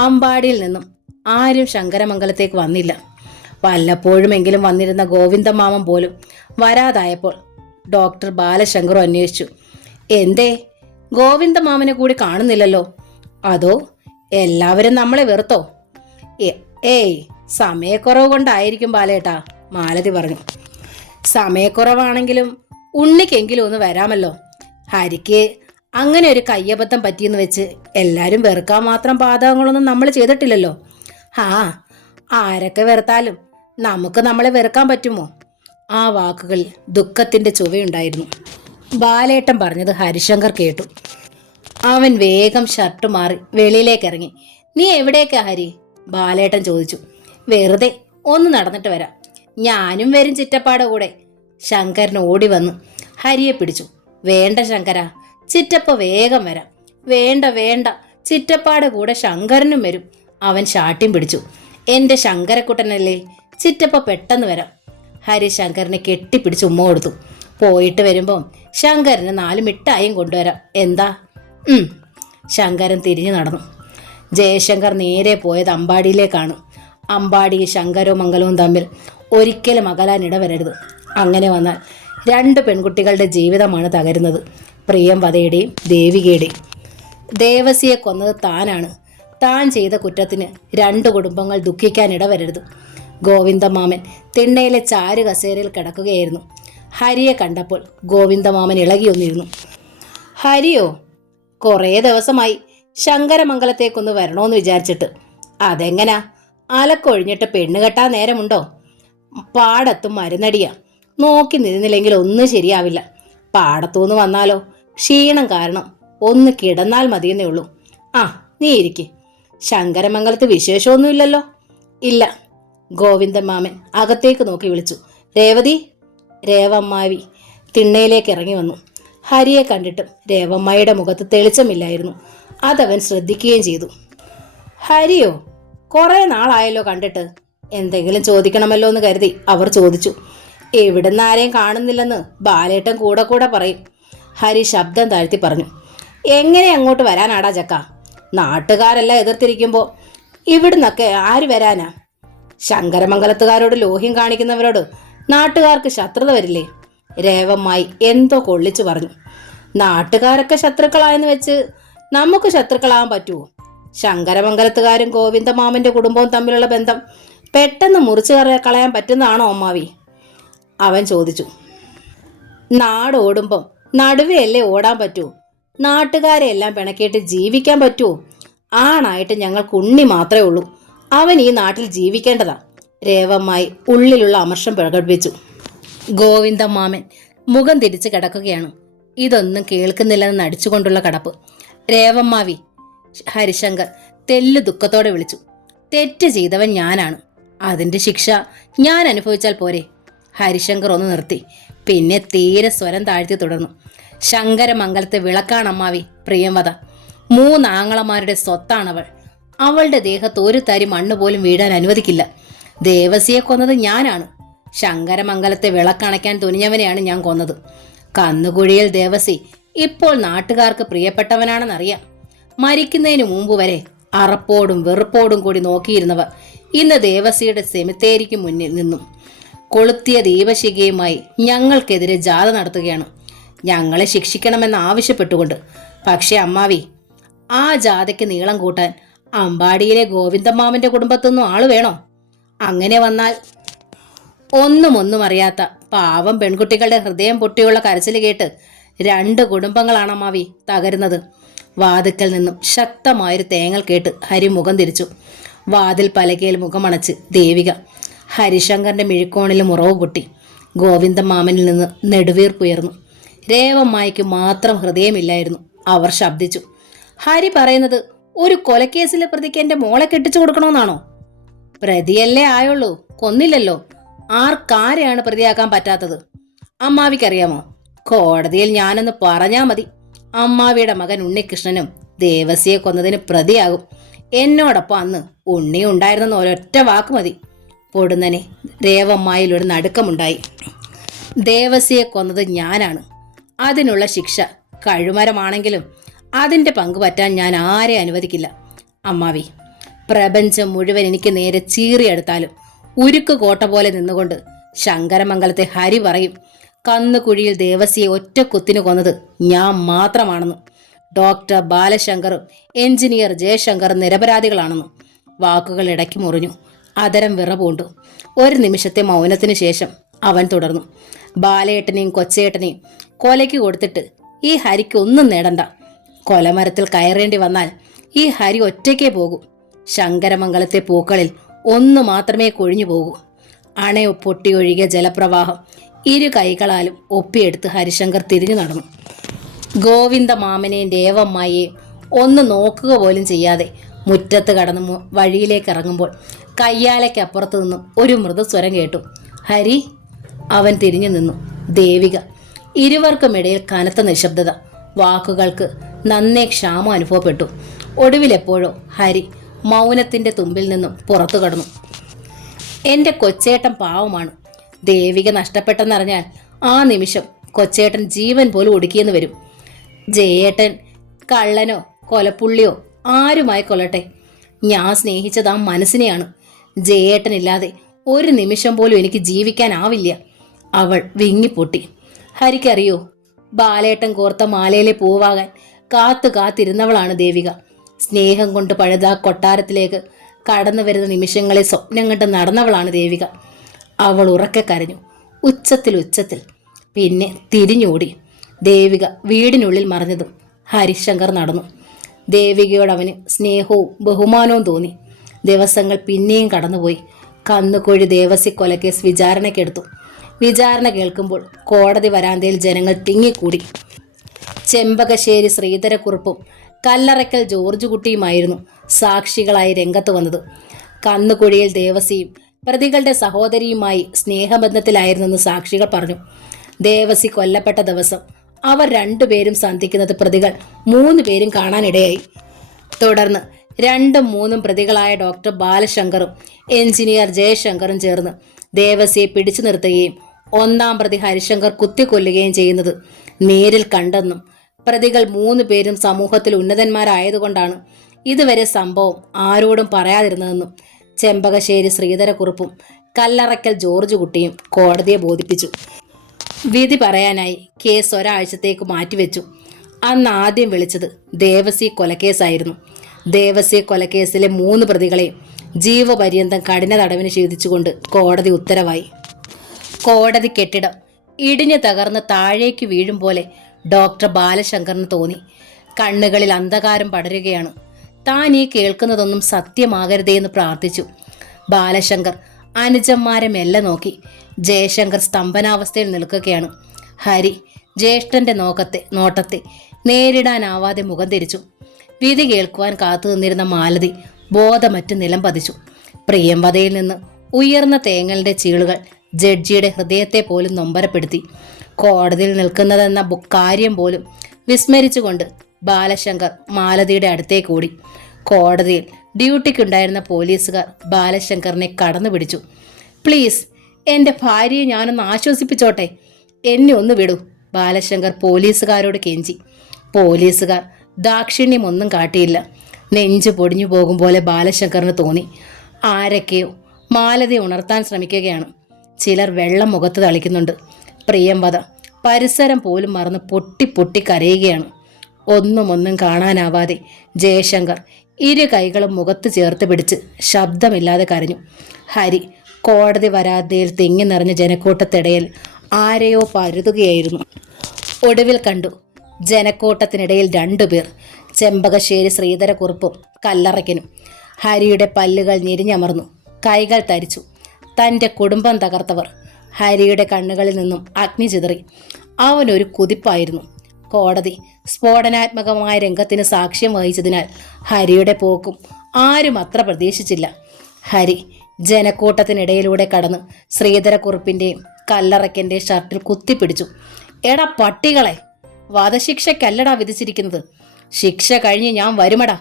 അമ്പാടിയിൽ നിന്നും ആരും ശങ്കരമംഗലത്തേക്ക് വന്നില്ല. വല്ലപ്പോഴുമെങ്കിലും വന്നിരുന്ന ഗോവിന്ദമാമൻ പോലും വരാതായപ്പോൾ ഡോക്ടർ ബാലശങ്കറും അന്വേഷിച്ചു. എന്തേ ഗോവിന്ദമാമനെ കൂടി കാണുന്നില്ലല്ലോ? അതോ എല്ലാവരും നമ്മളെ വെറുത്തോ? ഏയ് സമയക്കുറവ് കൊണ്ടായിരിക്കും ബാലേട്ടാ, മാലതി പറഞ്ഞു. സമയക്കുറവാണെങ്കിലും ഉണ്ണിക്കെങ്കിലും ഒന്ന് വരാമല്ലോ. ഹരിക്ക് അങ്ങനെ ഒരു കയ്യബദ്ധം പറ്റിയെന്ന് വെച്ച് എല്ലാവരും വെറുക്കാൻ മാത്രം പാതകങ്ങളൊന്നും നമ്മൾ ചെയ്തിട്ടില്ലല്ലോ. ആരൊക്കെ വെറുത്താലും നമുക്ക് നമ്മളെ വെറുക്കാൻ പറ്റുമോ? ആ വാക്കുകളിൽ ദുഃഖത്തിന്റെ ചുവയുണ്ടായിരുന്നു. ബാലേട്ടൻ പറഞ്ഞത് ഹരിശങ്കർ കേട്ടു. അവൻ വേഗം ഷർട്ട് മാറി വെളിയിലേക്ക് ഇറങ്ങി. നീ എവിടേക്കാ ഹരി? ബാലേട്ടൻ ചോദിച്ചു. വെറുതെ ഒന്ന് നടന്നിട്ട് വരാം. ഞാനും വരും ചിറ്റപ്പാടെ കൂടെ. ശങ്കരൻ ഓടി വന്നു ഹരിയെ പിടിച്ചു. വേണ്ട ശങ്കര, ചിറ്റപ്പ വേഗം വരാം. വേണ്ട വേണ്ട, ചിറ്റപ്പാടെ കൂടെ ശങ്കരനും വരും. അവൻ ശാഠ്യം പിടിച്ചു. എന്റെ ശങ്കരക്കുട്ടനല്ലേ, ചിറ്റപ്പ പെട്ടെന്ന് വരാം. ഹരി ശങ്കരനെ കെട്ടിപ്പിടിച്ച് ഉമ്മ കൊടുത്തു. പോയിട്ട് വരുമ്പം ശങ്കരന് 4 മിഠായും കൊണ്ടുവരാം. എന്താ? ശങ്കരൻ തിരിഞ്ഞു നടന്നു. ജയശങ്കർ നേരെ പോയത് അമ്പാടിയിലേക്കാണ്. അമ്പാടി ശങ്കരമംഗലവും തമ്മിൽ ഒരിക്കലും അകലാൻ ഇടവരരുത്. അങ്ങനെ വന്നാൽ 2 പെൺകുട്ടികളുടെ ജീവിതമാണ് തകരുന്നത്, പ്രിയംവദയുടെയും ദേവികയുടെയും. ദേവസിയെ കൊന്നത് താനാണ്. താൻ ചെയ്ത കുറ്റത്തിന് 2 കുടുംബങ്ങൾ ദുഃഖിക്കാൻ ഇടവരരുത്. ഗോവിന്ദമാമൻ തിണ്ണയിലെ ചാരു കസേരയിൽ കിടക്കുകയായിരുന്നു. ഹരിയെ കണ്ടപ്പോൾ ഗോവിന്ദമാമൻ ഇളകിയൊന്നിരുന്നു. ഹരിയോ? കുറേ ദിവസമായി ശങ്കരമംഗലത്തേക്കൊന്ന് വരണോന്ന് വിചാരിച്ചിട്ട്. അതെങ്ങനാ? അലക്കൊഴിഞ്ഞിട്ട് പെണ്ണ് കെട്ടാൻ നേരമുണ്ടോ? പാടത്തും മരുന്നടിയാ. നോക്കി നിന്നില്ലെങ്കിൽ ഒന്നും ശരിയാവില്ല. പാടത്തുനിന്ന് വന്നാലോ ക്ഷീണം കാരണം ഒന്ന് കിടന്നാൽ മതിയെന്നേ ഉള്ളൂ. നീ ഇരിക്കെ. ശങ്കരമംഗലത്ത് വിശേഷമൊന്നുമില്ലല്ലോ? ഇല്ല. ഗോവിന്ദമാമൻ അകത്തേക്ക് നോക്കി വിളിച്ചു. രേവതി. രേവമ്മാവി തിണ്ണയിലേക്ക് ഇറങ്ങി വന്നു. ഹരിയെ കണ്ടിട്ടും രേവമ്മായിയുടെ മുഖത്ത് തെളിച്ചമില്ലായിരുന്നു. അതവൻ ശ്രദ്ധിക്കുകയും ചെയ്തു. ഹരിയോ? കുറെ നാളായല്ലോ കണ്ടിട്ട്. എന്തെങ്കിലും ചോദിക്കണമല്ലോ എന്ന് കരുതി അവർ ചോദിച്ചു. എവിടുന്ന് ആരെയും കാണുന്നില്ലെന്ന് ബാലേട്ടൻ കൂടെ കൂടെ പറയും. ഹരി ശബ്ദം താഴ്ത്തി പറഞ്ഞു. എങ്ങനെ അങ്ങോട്ട് വരാനാടാ ചക്ക? നാട്ടുകാരെല്ലാം എതിർത്തിരിക്കുമ്പോൾ ഇവിടുന്നൊക്കെ ആര് വരാനാ? ശങ്കരമംഗലത്തുകാരോട് ലോഹ്യം കാണിക്കുന്നവരോട് നാട്ടുകാർക്ക് ശത്രുത വരില്ലേ? രേവമ്മായി എന്തോ കൊള്ളിച്ചു പറഞ്ഞു. നാട്ടുകാരൊക്കെ ശത്രുക്കളായെന്ന് വെച്ച് നമുക്ക് ശത്രുക്കളാവാൻ പറ്റുമോ? ശങ്കരമംഗലത്തുകാരും ഗോവിന്ദമാമന്റെ കുടുംബവും തമ്മിലുള്ള ബന്ധം പെട്ടെന്ന് മുറിച്ചു കളയാൻ പറ്റുന്നതാണോ അമ്മാവി? അവൻ ചോദിച്ചു. നാടോടുമ്പം നടുവെയല്ലേ ഓടാൻ പറ്റൂ? നാട്ടുകാരെ എല്ലാം പിണക്കിയിട്ട് ജീവിക്കാൻ പറ്റുമോ? ആണായിട്ട് ഞങ്ങൾക്ക് ഉണ്ണി മാത്രമേ ഉള്ളൂ. അവൻ ഈ നാട്ടിൽ ജീവിക്കേണ്ടതാ. രേവമ്മായി ഉള്ളിലുള്ള അമർഷം പ്രകടിപ്പിച്ചു. ഗോവിന്ദമാമൻ മുഖം തിരിച്ച് കിടക്കുകയാണ്. ഇതൊന്നും കേൾക്കുന്നില്ലെന്ന് നടിച്ചുകൊണ്ടുള്ള കടപ്പ്. രേവമ്മാവി, ഹരിശങ്കർ തെല്ലു ദുഃഖത്തോടെ വിളിച്ചു. തെറ്റ് ചെയ്തവൻ ഞാനാണ്. അതിന്റെ ശിക്ഷ ഞാൻ അനുഭവിച്ചാൽ പോരെ? ഹരിശങ്കർ ഒന്ന് നിർത്തി. പിന്നെ തീരെ സ്വരം താഴ്ത്തി തുടർന്നു. ശങ്കരമംഗലത്തെ വിളക്കാണമ്മാവി പ്രിയംവദ. 3 ആങ്ങളമാരുടെ സ്വത്താണവൾ. അവളുടെ ദേഹത്ത് ഒരു തരി മണ്ണ് പോലും വീഴാൻ അനുവദിക്കില്ല. ദേവസിയെ കൊന്നത് ഞാനാണ്. ശങ്കരമംഗലത്തെ വിളക്കണയ്ക്കാൻ തുനിഞ്ഞവനെയാണ് ഞാൻ കൊന്നത്. കന്നുകുഴിയിൽ ദേവസി ഇപ്പോൾ നാട്ടുകാർക്ക് പ്രിയപ്പെട്ടവനാണെന്നറിയാം. മരിക്കുന്നതിന് മുമ്പ് വരെ അറപ്പോടും വെറുപ്പോടും കൂടി നോക്കിയിരുന്നവർ ഇന്ന് ദേവസിയുടെ സെമിത്തേരിക്ക് മുന്നിൽ നിന്നും കൊളുത്തിയ ദീപശിഖയുമായി ഞങ്ങൾക്കെതിരെ ജാഥ നടത്തുകയാണ്, ഞങ്ങളെ ശിക്ഷിക്കണമെന്ന് ആവശ്യപ്പെട്ടുകൊണ്ട്. പക്ഷെ അമ്മാവി, ആ ജാഥയ്ക്ക് നീളം കൂട്ടാൻ അമ്പാടിയിലെ ഗോവിന്ദമാമന്റെ കുടുംബത്തൊന്നും ആള് വേണോ? അങ്ങനെ വന്നാൽ ഒന്നും അറിയാത്ത പാവം പെൺകുട്ടികളുടെ ഹൃദയം പൊട്ടിയുള്ള കരച്ചിൽ കേട്ട് 2 കുടുംബങ്ങളാണ് അമ്മാവി തകരുന്നത്. വാതിക്കൽ നിന്നും ശക്തമായൊരു തേങ്ങൽ കേട്ട് ഹരി മുഖം തിരിച്ചു. വാതിൽ പലകയിൽ മുഖമണച്ച് ദേവിക. ഹരിശങ്കറിന്റെ മിഴിക്കോണിൽ മുറവ് പൊട്ടി. ഗോവിന്ദമാമനിൽ നിന്ന് നെടുവീർപ്പുയർന്നു. രേവമ്മായിക്ക് മാത്രം ഹൃദയമില്ലായിരുന്നു. അവർ ശബ്ദിച്ചു. ഹരി പറയുന്നത് ഒരു കൊലക്കേസിലെ പ്രതിക്ക് എന്റെ മോളെ കെട്ടിച്ചു കൊടുക്കണമെന്നാണോ? പ്രതിയല്ലേ ആയുള്ളൂ, കൊന്നില്ലല്ലോ. ആർക്കാരെയാണ് പ്രതിയാക്കാൻ പറ്റാത്തത്? അമ്മാവിക്കറിയാമോ? കോടതിയിൽ ഞാനൊന്ന് പറഞ്ഞാ മതി, അമ്മാവിയുടെ മകൻ ഉണ്ണികൃഷ്ണനും ദേവസിയെ കൊന്നതിന് പ്രതിയാകും. എന്നോടൊപ്പം അന്ന് ഉണ്ണി ഉണ്ടായിരുന്നെന്ന് ഒരൊറ്റ വാക്ക് മതി. പൊടുന്നനെ രേവമ്മായിൽ ഒരു നടുക്കമുണ്ടായി. ദേവസിയെ കൊന്നത് ഞാനാണ്. അതിനുള്ള ശിക്ഷ കഴുമരമാണെങ്കിലും അതിൻ്റെ പങ്ക് പറ്റാൻ ഞാൻ ആരെ അനുവദിക്കില്ല. അമ്മാവി, പ്രപഞ്ചം മുഴുവൻ എനിക്ക് നേരെ ചീറിയെടുത്താലും ഉരുക്ക് കോട്ട പോലെ നിന്നുകൊണ്ട് ശങ്കരമംഗലത്തെ ഹരി പറയും, കന്നുകുഴിയിൽ ദേവസിയെ ഒറ്റ കുത്തിന് കൊന്നത് ഞാൻ മാത്രമാണെന്ന്. ഡോക്ടർ ബാലശങ്കറും എഞ്ചിനീയർ ജയശങ്കറും നിരപരാധികളാണെന്ന്. വാക്കുകൾ ഇടയ്ക്ക് മുറിഞ്ഞു. അതരം വിറപൂണ്ടു. ഒരു നിമിഷത്തെ മൗനത്തിനു ശേഷം അവൻ തുടർന്നു. ബാലേട്ടനെയും കൊച്ചേട്ടനെയും കൊലയ്ക്ക് കൊടുത്തിട്ട് ഈ ഹരിക്ക് ഒന്നും നേടണ്ട. കൊലമരത്തിൽ കയറേണ്ടി വന്നാൽ ഈ ഹരി ഒറ്റയ്ക്കേ പോകൂ. ശങ്കരമംഗലത്തെ പൂക്കളിൽ ഒന്നു മാത്രമേ കൊഴിഞ്ഞു പോകൂ. അണയോ പൊട്ടിയൊഴുകിയ ജലപ്രവാഹം 2 കൈകളാലും ഒപ്പിയെടുത്ത് ഹരിശങ്കർ തിരിഞ്ഞു നടന്നു. ഗോവിന്ദമാമനെയും ദേവമ്മായെയും ഒന്ന് നോക്കുക പോലും ചെയ്യാതെ മുറ്റത്ത് കടന്ന് വഴിയിലേക്ക് ഇറങ്ങുമ്പോൾ കയ്യാലയ്ക്കപ്പുറത്ത് നിന്നും ഒരു മൃദുസ്വരം കേട്ടു. ഹരി. അവൻ തിരിഞ്ഞു നിന്നു. ദേവിക. ഇരുവർക്കുമിടയിൽ കനത്ത നിശബ്ദത. വാക്കുകൾക്ക് നന്നേ ക്ഷാമം അനുഭവപ്പെട്ടു. ഒടുവിലെപ്പോഴോ ഹരി മൗനത്തിന്റെ തുമ്പിൽ നിന്നും പുറത്തു കടന്നു. എന്റെ കൊച്ചേട്ടൻ പാവമാണ്. ദേവിക നഷ്ടപ്പെട്ടെന്നറിഞ്ഞാൽ ആ നിമിഷം കൊച്ചേട്ടൻ ജീവൻ പോലും ഒടുക്കിയെന്ന് വരും. ജയേട്ടൻ കള്ളനോ കൊലപ്പുള്ളിയോ ആരുമായി കൊള്ളട്ടെ, ഞാൻ സ്നേഹിച്ചത് ആ മനസ്സിനെയാണ്. ജയേട്ടനില്ലാതെ ഒരു നിമിഷം പോലും എനിക്ക് ജീവിക്കാനാവില്ല. അവൾ വിങ്ങിപ്പൊട്ടി. ഹരിക്കറിയോ, ബാലേട്ടൻ കോർത്ത മാലയിലെ പൂവാകാൻ കാത്തിരുന്നവളാണ് ദേവിക. സ്നേഹം കൊണ്ട് പഴുതാ കൊട്ടാരത്തിലേക്ക് കടന്നു വരുന്ന നിമിഷങ്ങളെ സ്വപ്നം കണ്ട് നടന്നവളാണ് ദേവിക. അവൾ ഉറക്കെ കരഞ്ഞു, ഉച്ചത്തിൽ. പിന്നെ തിരിഞ്ഞോടി. ദേവിക വീടിനുള്ളിൽ മറഞ്ഞതും ഹരിശങ്കർ നടന്നു. ദേവികയോട് അവന് സ്നേഹവും ബഹുമാനവും തോന്നി. ദിവസങ്ങൾ പിന്നെയും കടന്നുപോയി. കന്നുകോഴി ദേവസി കൊലക്കേസ് വിചാരണയ്ക്കെടുത്തു. വിചാരണ കേൾക്കുമ്പോൾ കോടതി വരാന്തയിൽ ജനങ്ങൾ തിങ്ങിക്കൂടി. ചെമ്പകശ്ശേരി ശ്രീധരക്കുറുപ്പും കല്ലറയ്ക്കൽ ജോർജ് കുട്ടിയുമായിരുന്നു സാക്ഷികളായി രംഗത്ത് വന്നത്. കന്നുകുഴിയിൽ ദേവസിയും പ്രതികളുടെ സഹോദരിയുമായി സ്നേഹബന്ധത്തിലായിരുന്നെന്ന് സാക്ഷികൾ പറഞ്ഞു. ദേവസി കൊല്ലപ്പെട്ട ദിവസം അവർ 2 പേരും സന്ധിക്കുന്നത് പ്രതികൾ 3 പേരും കാണാനിടയായി. തുടർന്ന് 2ഉം 3ഉം പ്രതികളായ ഡോക്ടർ ബാലശങ്കറും എഞ്ചിനീയർ ജയശങ്കറും ചേർന്ന് ദേവസിയെ പിടിച്ചു നിർത്തുകയും 1-ാം പ്രതി ഹരിശങ്കർ കുത്തിക്കൊല്ലുകയും ചെയ്യുന്നത് നേരിൽ കണ്ടെന്നും പ്രതികൾ 3 പേരും സമൂഹത്തിൽ ഉന്നതന്മാരായതുകൊണ്ടാണ് ഇതുവരെ സംഭവം ആരോടും പറയാതിരുന്നതെന്നും ചെമ്പകശ്ശേരി ശ്രീധരക്കുറുപ്പും കല്ലറയ്ക്കൽ ജോർജ് കുട്ടിയും കോടതിയെ ബോധിപ്പിച്ചു. വിധി പറയാനായി കേസ് ഒരാഴ്ചത്തേക്ക് മാറ്റിവെച്ചു. അന്ന് ആദ്യം വിളിച്ചത് ദേവസി കൊലക്കേസായിരുന്നു. ദേവസി കൊലക്കേസിലെ 3 പ്രതികളെയും ജീവപര്യന്തം കഠിന തടവിന് ശീലിച്ചുകൊണ്ട് കോടതി ഉത്തരവായി. കോടതി കെട്ടിടം ഇടിഞ്ഞു തകർന്ന് താഴേക്ക് വീഴും പോലെ ഡോക്ടർ ബാലശങ്കറിന് തോന്നി. കണ്ണുകളിൽ അന്ധകാരം പടരുകയാണ്. താൻ ഈ കേൾക്കുന്നതൊന്നും സത്യമാകരുതേ എന്ന് പ്രാർത്ഥിച്ചു. ബാലശങ്കർ അനുജന്മാരെ മെല്ലെ നോക്കി. ജയശങ്കർ സ്തംഭനാവസ്ഥയിൽ നിൽക്കുകയാണ്. ഹരി ജ്യേഷ്ഠന്റെ നോട്ടത്തെ നേരിടാനാവാതെ മുഖം തിരിച്ചു. വിധി കേൾക്കുവാൻ കാത്തു നിന്നിരുന്ന മാലതി ബോധമറ്റ് നിലം പതിച്ചു. പ്രിയംവതയിൽ നിന്ന് ഉയർന്ന തേങ്ങലിന്റെ ചീളുകൾ ജഡ്ജിയുടെ ഹൃദയത്തെ പോലും നൊമ്പരപ്പെടുത്തി. കോടതിയിൽ നിൽക്കുന്നതെന്ന കാര്യം പോലും വിസ്മരിച്ചുകൊണ്ട് ബാലശങ്കർ മാലതിയുടെ അടുത്തേക്ക് ഓടി. കോടതിയിൽ ഡ്യൂട്ടിക്കുണ്ടായിരുന്ന പോലീസുകാർ ബാലശങ്കറിനെ കടന്നു പിടിച്ചു. പ്ലീസ്, എൻ്റെ ഭാര്യയെ ഞാനൊന്ന് ആശ്വസിപ്പിച്ചോട്ടെ, എന്നെ ഒന്ന് വിടൂ, ബാലശങ്കർ പോലീസുകാരോട് കെഞ്ചി. പോലീസുകാർ ദാക്ഷിണ്യമൊന്നും കാട്ടിയില്ല. നെഞ്ചു പൊടിഞ്ഞു പോകും പോലെ ബാലശങ്കറിന് തോന്നി. ആരൊക്കെയോ മാലതി ഉണർത്താൻ ശ്രമിക്കുകയാണ്. ചിലർ വെള്ളം മുഖത്ത് തളിക്കുന്നുണ്ട്. പ്രിയംവദ പരിസരം പോലും മറന്ന് പൊട്ടി പൊട്ടി കരയുകയാണ്. ഒന്നും കാണാനാവാതെ ജയശങ്കർ ഇരു കൈകളും മുഖത്ത് ചേർത്ത് പിടിച്ച് ശബ്ദമില്ലാതെ കരഞ്ഞു. ഹരി കോടതി വരാന്തയിൽ തിങ്ങി നിറഞ്ഞ ജനക്കൂട്ടത്തിടയിൽ ആരെയോ പരുതുകയായിരുന്നു. ഒടുവിൽ കണ്ടു, ജനക്കൂട്ടത്തിനിടയിൽ 2 പേർ, ചെമ്പകശ്ശേരി ശ്രീധരക്കുറുപ്പും കല്ലറയ്ക്കനും. ഹരിയുടെ പല്ലുകൾ ഞെരിഞ്ഞമർന്നു, കൈകൾ തരിച്ചു. തൻ്റെ കുടുംബം തകർത്തവർ. ഹരിയുടെ കണ്ണുകളിൽ നിന്നും അഗ്നി ചിതറി. അവനൊരു കുതിപ്പായിരുന്നു. കോടതി സ്ഫോടനാത്മകമായ രംഗത്തിന് സാക്ഷ്യം വഹിച്ചതിനാൽ ഹരിയുടെ പോക്കും ആരും അത്ര പ്രതീക്ഷിച്ചില്ല. ഹരി ജനക്കൂട്ടത്തിനിടയിലൂടെ കടന്ന് ശ്രീധരക്കുറുപ്പിൻ്റെയും കല്ലറയ്ക്കൻ്റെ ഷർട്ടിൽ കുത്തിപ്പിടിച്ചു. എടാ പട്ടികളെ, വധശിക്ഷയ്ക്കല്ലടാ വിധിച്ചിരിക്കുന്നത്. ശിക്ഷ കഴിഞ്ഞ് ഞാൻ വരുമടാ.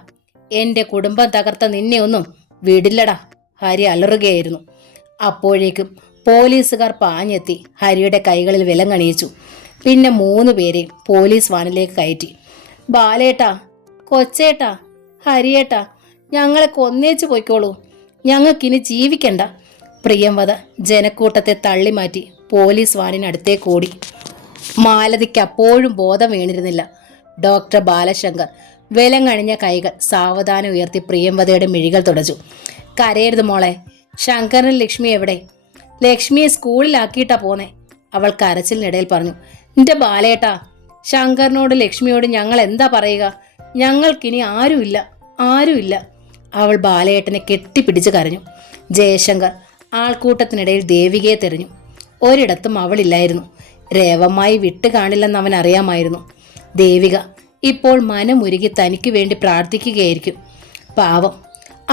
എൻ്റെ കുടുംബം തകർത്ത നിന്നെ ഒന്നും വിടില്ലടാ, ഹരി അലറുകയായിരുന്നു. അപ്പോഴേക്കും പോലീസുകാർ പാഞ്ഞെത്തി ഹരിയുടെ കൈകളിൽ വിലങ്ങണിയിച്ചു. പിന്നെ 3 പേരെ പോലീസ് വാനിലേക്ക് കയറ്റി. ബാലേട്ടാ, കൊച്ചേട്ടാ, ഹരിയേട്ടാ, ഞങ്ങളെ കൊന്നേച്ചു പോയിക്കോളൂ, ഞങ്ങൾക്കിനി ജീവിക്കണ്ട. പ്രിയംവദ ജനക്കൂട്ടത്തെ തള്ളി മാറ്റി പോലീസ് വാനിനടുത്തേക്ക് ഓടി. മാലതിക്ക് അപ്പോഴും ബോധം വീണിരുന്നില്ല. ഡോക്ടർ ബാലശങ്കർ വിലങ്ങണിഞ്ഞ കൈകൾ സാവധാനം ഉയർത്തി പ്രിയംവദയുടെ മിഴികൾ തുടച്ചു. കരയരുത് മോളെ, ശങ്കരൻ ലക്ഷ്മി എവിടെ? ലക്ഷ്മിയെ സ്കൂളിലാക്കിയിട്ടാ പോന്നെ, അവൾ കരച്ചിലിനിടയിൽ പറഞ്ഞു. എൻ്റെ ബാലേട്ടാ, ശങ്കറിനോട് ലക്ഷ്മിയോട് ഞങ്ങൾ എന്താ പറയുക? ഞങ്ങൾക്കിനി ആരുമില്ല. അവൾ ബാലേട്ടനെ കെട്ടിപ്പിടിച്ച് കരഞ്ഞു. ജയശങ്കർ ആൾക്കൂട്ടത്തിനിടയിൽ ദേവികയെ തെരഞ്ഞു. ഒരിടത്തും അവളില്ലായിരുന്നു. രേവമായി വിട്ടു കാണില്ലെന്ന് അവൻ അറിയാമായിരുന്നു. ദേവിക ഇപ്പോൾ മനമുരുകി തനിക്ക് വേണ്ടി പ്രാർത്ഥിക്കുകയായിരിക്കും. പാവം,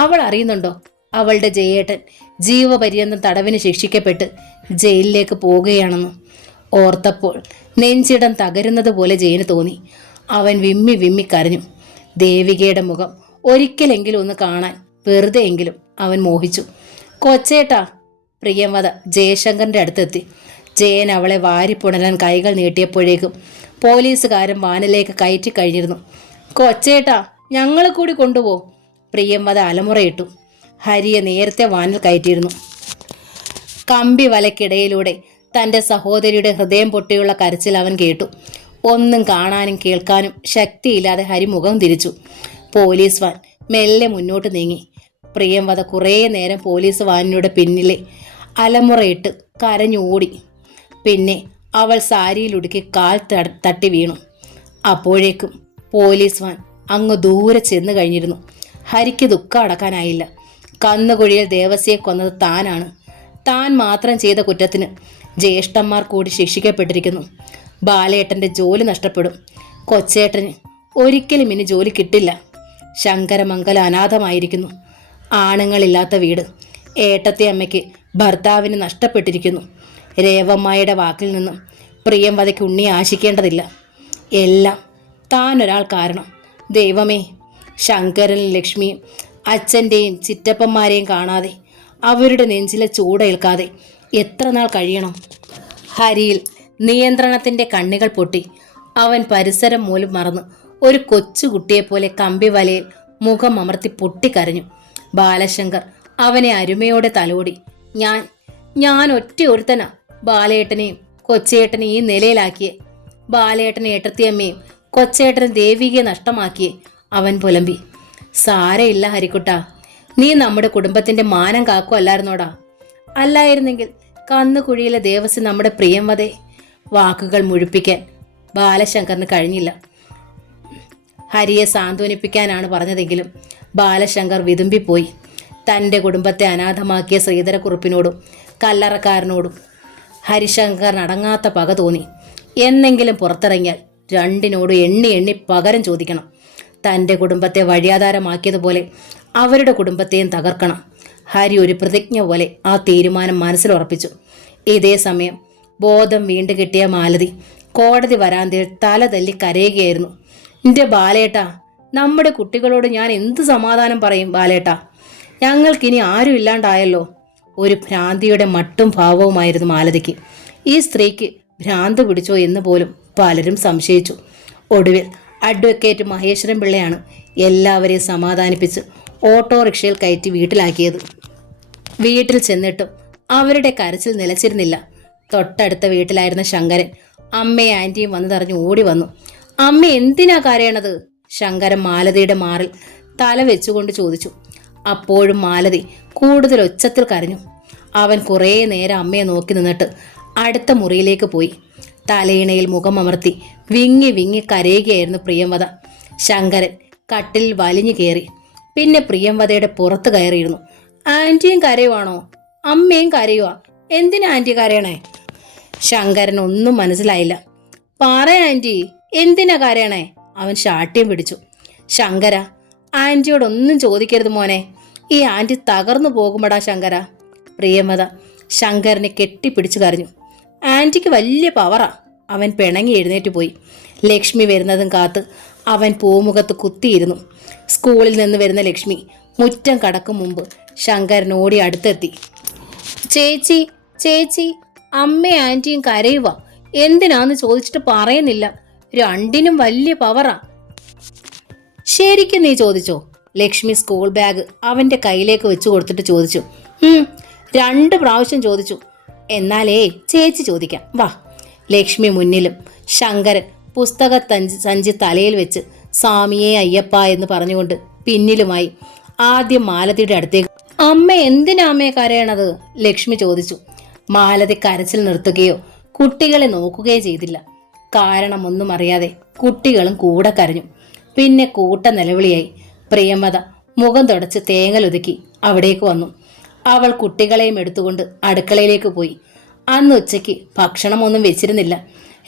അവൾ അറിയുന്നുണ്ടോ അവളുടെ ജയേട്ടൻ ജീവപര്യന്തം തടവിന് ശിക്ഷിക്കപ്പെട്ട് ജയിലിലേക്ക് പോവുകയാണെന്ന്? ഓർത്തപ്പോൾ നെഞ്ചിടം തകരുന്നത് പോലെ ജയന് തോന്നി. അവൻ വിമ്മി വിമ്മി കരഞ്ഞു. ദേവികയുടെ മുഖം ഒരിക്കലെങ്കിലും ഒന്ന് കാണാൻ വെറുതെയെങ്കിലും അവൻ മോഹിച്ചു. കൊച്ചേട്ടാ, പ്രിയംവദ ജയശങ്കറിൻ്റെ അടുത്തെത്തി. ജയൻ അവളെ വാരിപ്പുണരാൻ കൈകൾ നീട്ടിയപ്പോഴേക്കും പോലീസുകാരൻ വാനിലേക്ക് കയറ്റി കഴിഞ്ഞിരുന്നു. കൊച്ചേട്ടാ, ഞങ്ങൾ കൂടി കൊണ്ടുപോ, പ്രിയംവദ അലമുറയിട്ടു. ഹരിയെ നേരത്തെ വാനിൽ കയറ്റിയിരുന്നു. കമ്പി വലയ്ക്കിടയിലൂടെ തൻ്റെ സഹോദരിയുടെ ഹൃദയം പൊട്ടിയുള്ള കരച്ചിൽ അവൻ കേട്ടു. ഒന്നും കാണാനും കേൾക്കാനും ശക്തിയില്ലാതെ ഹരി മുഖം തിരിച്ചു. പോലീസ് വാൻ മെല്ലെ മുന്നോട്ട് നീങ്ങി. പ്രിയംവദ കുറേ നേരം പോലീസ് വാനിലൂടെ പിന്നിലെ അലമുറയിട്ട് കരഞ്ഞോടി. പിന്നെ അവൾ സാരിയിലുടുക്കി കാൽ തട്ടി വീണു. അപ്പോഴേക്കും പോലീസ് വാൻ അങ്ങ് ദൂരെ ചെന്ന് കഴിഞ്ഞിരുന്നു. ഹരിക്ക് ദുഃഖം അടക്കാനായില്ല. കന്നുകുഴിയിൽ ദേവസ്യയെ കൊന്നത് താനാണ്. താൻ മാത്രം ചെയ്ത കുറ്റത്തിന് ജ്യേഷ്ഠന്മാർ കൂടി ശിക്ഷിക്കപ്പെട്ടിരിക്കുന്നു. ബാലേട്ടൻ്റെ ജോലി നഷ്ടപ്പെടും. കൊച്ചേട്ടന് ഒരിക്കലും ഇനി ജോലി കിട്ടില്ല. ശങ്കരമംഗലം അനാഥമായിരിക്കുന്നു. ആണുങ്ങളില്ലാത്ത വീട്. ഏട്ടത്തെ അമ്മയ്ക്ക് ഭർത്താവിന് നഷ്ടപ്പെട്ടിരിക്കുന്നു. രേവമ്മയുടെ വാക്കിൽ നിന്നും പ്രിയംവദയ്ക്ക് ഉണ്ണിയെ ആശിക്കേണ്ടതില്ല. എല്ലാം താനൊരാൾ കാരണം. ദൈവമേ, ശങ്കരനും ലക്ഷ്മിയും അച്ഛൻ്റെയും ചിറ്റപ്പന്മാരെയും കാണാതെ അവരുടെ നെഞ്ചിലെ ചൂടേൽക്കാതെ എത്ര നാൾ കഴിയണം? ഹരിയിൽ നിയന്ത്രണത്തിൻ്റെ കണ്ണികൾ പൊട്ടി. അവൻ പരിസരം മൂലം മറന്ന് ഒരു കൊച്ചുകുട്ടിയെപ്പോലെ കമ്പി വലയിൽ മുഖം അമർത്തി പൊട്ടിക്കരഞ്ഞു. ബാലശങ്കർ അവനെ അരുമയോടെ തലോടി. ഞാൻ ഒറ്റ ഒരുത്തനാ ബാലേട്ടനെയും കൊച്ചേട്ടനെയും ഈ നിലയിലാക്കിയേ. ബാലേട്ടനെ ഏട്ടത്തിയമ്മയും കൊച്ചേട്ടനും ദേവികയെ നഷ്ടമാക്കിയേ, അവൻ പുലമ്പി. സാരയില്ല ഹരിക്കുട്ട, നീ നമ്മുടെ കുടുംബത്തിന്റെ മാനം കാക്കുമല്ലായിരുന്നോടാ. അല്ലായിരുന്നെങ്കിൽ കന്നുകുഴിയിലെ ദേവസി നമ്മുടെ പ്രിയംവദേ. വാക്കുകൾ മുഴുപ്പിക്കാൻ ബാലശങ്കറിന് കഴിഞ്ഞില്ല. ഹരിയെ സാന്ത്വനിപ്പിക്കാനാണ് പറഞ്ഞതെങ്കിലും ബാലശങ്കർ വിതുമ്പിപ്പോയി. തൻ്റെ കുടുംബത്തെ അനാഥമാക്കിയ ശ്രീധരക്കുറുപ്പിനോടും കല്ലറക്കാരനോടും ഹരിശങ്കറിന് അടങ്ങാത്ത പക തോന്നി. എന്നെങ്കിലും പുറത്തിറങ്ങിയാൽ രണ്ടിനോടും എണ്ണി എണ്ണി പകരം ചോദിക്കണം. തൻ്റെ കുടുംബത്തെ വഴിയാധാരമാക്കിയതുപോലെ അവരുടെ കുടുംബത്തെയും തകർക്കണം. ഹരി ഒരു പ്രതിജ്ഞ പോലെ ആ തീരുമാനം മനസ്സിലുറപ്പിച്ചു. ഇതേ സമയം ബോധം വീണ്ടു കിട്ടിയ മാലതി കോടതി വരാന്തയിൽ തല തല്ലി കരയുകയായിരുന്നു. എൻ്റെ ബാലേട്ടാ, നമ്മുടെ കുട്ടികളോട് ഞാൻ എന്ത് സമാധാനം പറയും ബാലേട്ടാ? ഞങ്ങൾക്കിനി ആരും ഇല്ലാണ്ടായല്ലോ. ഒരു ഭ്രാന്തിയുടെ മട്ടും ഭാവവുമായിരുന്നു മാലതിക്ക്. ഈ സ്ത്രീക്ക് ഭ്രാന്ത് പിടിച്ചോ എന്ന് പോലും പലരും സംശയിച്ചു. ഒടുവിൽ അഡ്വക്കേറ്റ് മഹേശ്വരൻ പിള്ളയാണ് എല്ലാവരെയും സമാധാനിപ്പിച്ച് ഓട്ടോറിക്ഷയിൽ കയറ്റി വീട്ടിലാക്കിയത്. വീട്ടിൽ ചെന്നിട്ടും അവരുടെ കരച്ചിൽ നിലച്ചിരുന്നില്ല. തൊട്ടടുത്ത വീട്ടിലായിരുന്ന ശങ്കരൻ അമ്മയും ആന്റിയും വന്നതറിഞ്ഞ് ഓടി വന്നു. അമ്മ എന്തിനാ കരയണത്? ശങ്കരൻ മാലതിയുടെ മാറിൽ തല വെച്ചുകൊണ്ട് ചോദിച്ചു. അപ്പോഴും മാലതി കൂടുതൽ ഒച്ചത്തിൽ കരഞ്ഞു. അവൻ കുറേ നേരം അമ്മയെ നോക്കി നിന്നിട്ട് അടുത്ത മുറിയിലേക്ക് പോയി. തലയിണയിൽ മുഖം അമർത്തി വിങ്ങി വിങ്ങി കരയുകയായിരുന്നു പ്രിയംവദ. ശങ്കരൻ കട്ടിൽ വലിഞ്ഞു കയറി. പിന്നെ പ്രിയംവദയുടെ പുറത്ത് കയറിയിരുന്നു. ആന്റിയും കരയുവാണോ? അമ്മയും കരയുവാ? എന്തിനാ ആന്റി കരയണേ? ശങ്കരൻ ഒന്നും മനസ്സിലായില്ല. പറ ആന്റി, എന്തിനാ കരയണേ? അവൻ ശാഠ്യം പിടിച്ചു. ശങ്കര, ആന്റിയോടൊന്നും ചോദിക്കരുത് മോനെ. ഈ ആന്റി തകർന്നു പോകുമടാ ശങ്കര. പ്രിയമത ശങ്കരനെ കെട്ടിപ്പിടിച്ചു കരഞ്ഞു. ആന്റിക്ക് വലിയ പവറാ. അവൻ പിണങ്ങി എഴുന്നേറ്റ് പോയി. ലക്ഷ്മി വരുന്നതും കാത്ത് അവൻ പൂമുഖത്ത് കുത്തിയിരുന്നു. സ്കൂളിൽ നിന്ന് വരുന്ന ലക്ഷ്മി മുറ്റം കടക്കും മുമ്പ് ശങ്കരൻ ഓടി അടുത്തെത്തി. ചേച്ചി, ചേച്ചി, അമ്മയും ആന്റിയും കരയുക. എന്തിനാന്ന് ചോദിച്ചിട്ട് പറയുന്നില്ല. രണ്ടിനും വലിയ പവറാ. ശരിക്കും നീ ചോദിച്ചോ? ലക്ഷ്മി സ്കൂൾ ബാഗ് അവന്റെ കയ്യിലേക്ക് വെച്ചു കൊടുത്തിട്ട് ചോദിച്ചു. 2 പ്രാവശ്യം ചോദിച്ചു. എന്നാലേ ചേച്ചി ചോദിക്കാം, വാ. ലക്ഷ്മി മുന്നിലും ശങ്കരൻ പുസ്തക സഞ്ചി തലയിൽ വെച്ച് സ്വാമിയെ അയ്യപ്പ എന്ന് പറഞ്ഞുകൊണ്ട് പിന്നിലുമായി. ആദ്യം മാലതിയുടെ അടുത്തേക്ക്. അമ്മ എന്തിനാ അമ്മയെ കരയണത്? ലക്ഷ്മി ചോദിച്ചു. മാലതി കരച്ചിൽ നിർത്തുകയോ കുട്ടികളെ നോക്കുകയോ ചെയ്തില്ല. കാരണമൊന്നും അറിയാതെ കുട്ടികളും കൂടെ കരഞ്ഞു. പിന്നെ കൂട്ട നിലവിളിയായി. പ്രിയമത മുഖം തുടച്ച് തേങ്ങലൊതുക്കി അവിടേക്ക് വന്നു. അവൾ കുട്ടികളെയും എടുത്തുകൊണ്ട് അടുക്കളയിലേക്ക് പോയി. അന്ന് ഉച്ചയ്ക്ക് ഭക്ഷണമൊന്നും വെച്ചിരുന്നില്ല.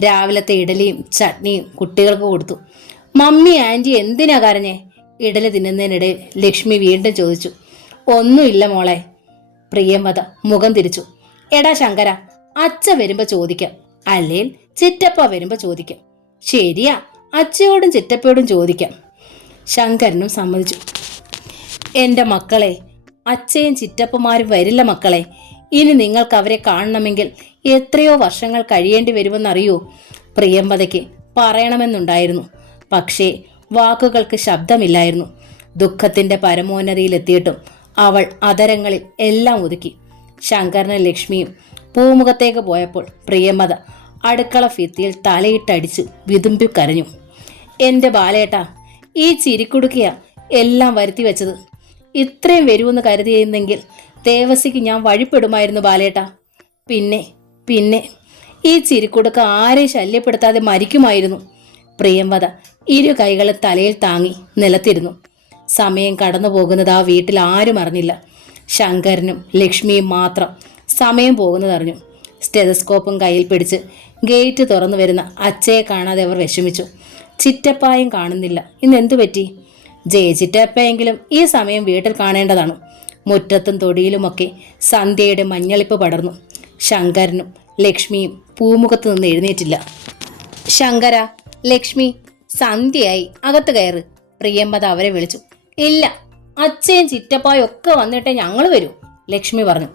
രാവിലത്തെ ഇഡലിയും ചട്നിയും കുട്ടികൾക്ക് കൊടുത്തു. മമ്മി, ആന്റി എന്തിനാ കരഞ്ഞേ? ഇഡലി തിന്നുന്നതിനിടയിൽ ലക്ഷ്മി വീണ്ടും ചോദിച്ചു. ഒന്നുമില്ല മോളെ. പ്രിയമത മുഖം തിരിച്ചു. എടാ ശങ്കര, അച്ഛ വരുമ്പോ ചോദിക്കാം, അല്ലെങ്കിൽ ചിറ്റപ്പ വരുമ്പോ ചോദിക്കാം. ശരിയാ, അച്ഛയോടും ചിറ്റപ്പയോടും ചോദിക്കാം. ശങ്കരനും സമ്മതിച്ചു. എന്റെ മക്കളെ, അച്ഛയും ചിറ്റപ്പമാരും വരില്ല മക്കളെ. ഇനി നിങ്ങൾക്ക് അവരെ കാണണമെങ്കിൽ എത്രയോ വർഷങ്ങൾ കഴിയേണ്ടി വരുമെന്നറിയോ? പ്രിയംവദയ്ക്ക് പറയണമെന്നുണ്ടായിരുന്നു. പക്ഷേ വാക്കുകൾക്ക് ശബ്ദമില്ലായിരുന്നു. ദുഃഖത്തിന്റെ പരമോന്നതിയിലെത്തിയിട്ടും അവൾ അതരങ്ങളിൽ എല്ലാം ഒതുക്കി. ശങ്കരനും ലക്ഷ്മിയും പൂമുഖത്തേക്ക് പോയപ്പോൾ പ്രിയമത അടുക്കള ഭിത്തിയിൽ തലയിട്ടടിച്ച് വിതുമ്പി കരഞ്ഞു. എന്റെ ബാലേട്ടാ, ഈ ചിരിക്കുടുക്കിയ എല്ലാം വരുത്തി വെച്ചത്. ഇത്രയും വരുമെന്ന് കരുതിയിരുന്നെങ്കിൽ ദേവസിക്ക് ഞാൻ വഴിപ്പെടുമായിരുന്നു ബാലേട്ടാ. പിന്നെ പിന്നെ ഈ ചിരിക്കുടുക്ക ആരെയും ശല്യപ്പെടുത്താതെ മരിക്കുമായിരുന്നു. പ്രിയംവദ 2 കൈകളും തലയിൽ താങ്ങി നിലത്തിരുന്നു. സമയം കടന്നു പോകുന്നത് ആ വീട്ടിൽ ആരും അറിഞ്ഞില്ല. ശങ്കരനും ലക്ഷ്മിയും മാത്രം സമയം പോകുന്നതറിഞ്ഞു. സ്റ്റെതസ്കോപ്പും കയ്യിൽ പിടിച്ച് ഗേറ്റ് തുറന്നു വരുന്ന അച്ഛയെ കാണാതെ അവർ വിഷമിച്ചു. ചിറ്റപ്പായും കാണുന്നില്ല. ഇന്നെന്തു പറ്റി? ചിറ്റപ്പയെങ്കിലും ഈ സമയം വീട്ടിൽ കാണേണ്ടതാണ്. മുറ്റത്തും തൊടിയിലുമൊക്കെ സന്ധ്യയുടെ മഞ്ഞളിപ്പ് പടർന്നു. ശങ്കരനും ലക്ഷ്മിയും പൂമുഖത്ത് നിന്ന് എഴുന്നേറ്റില്ല. ശങ്കര, ലക്ഷ്മി, സന്ധ്യയായി, അകത്ത് കയറ്. പ്രിയംവദ അവരെ വിളിച്ചു. ഇല്ല, അച്ഛയും ചിറ്റപ്പായും ഒക്കെ വന്നിട്ടേ ഞങ്ങൾ വരൂ, ലക്ഷ്മി പറഞ്ഞു.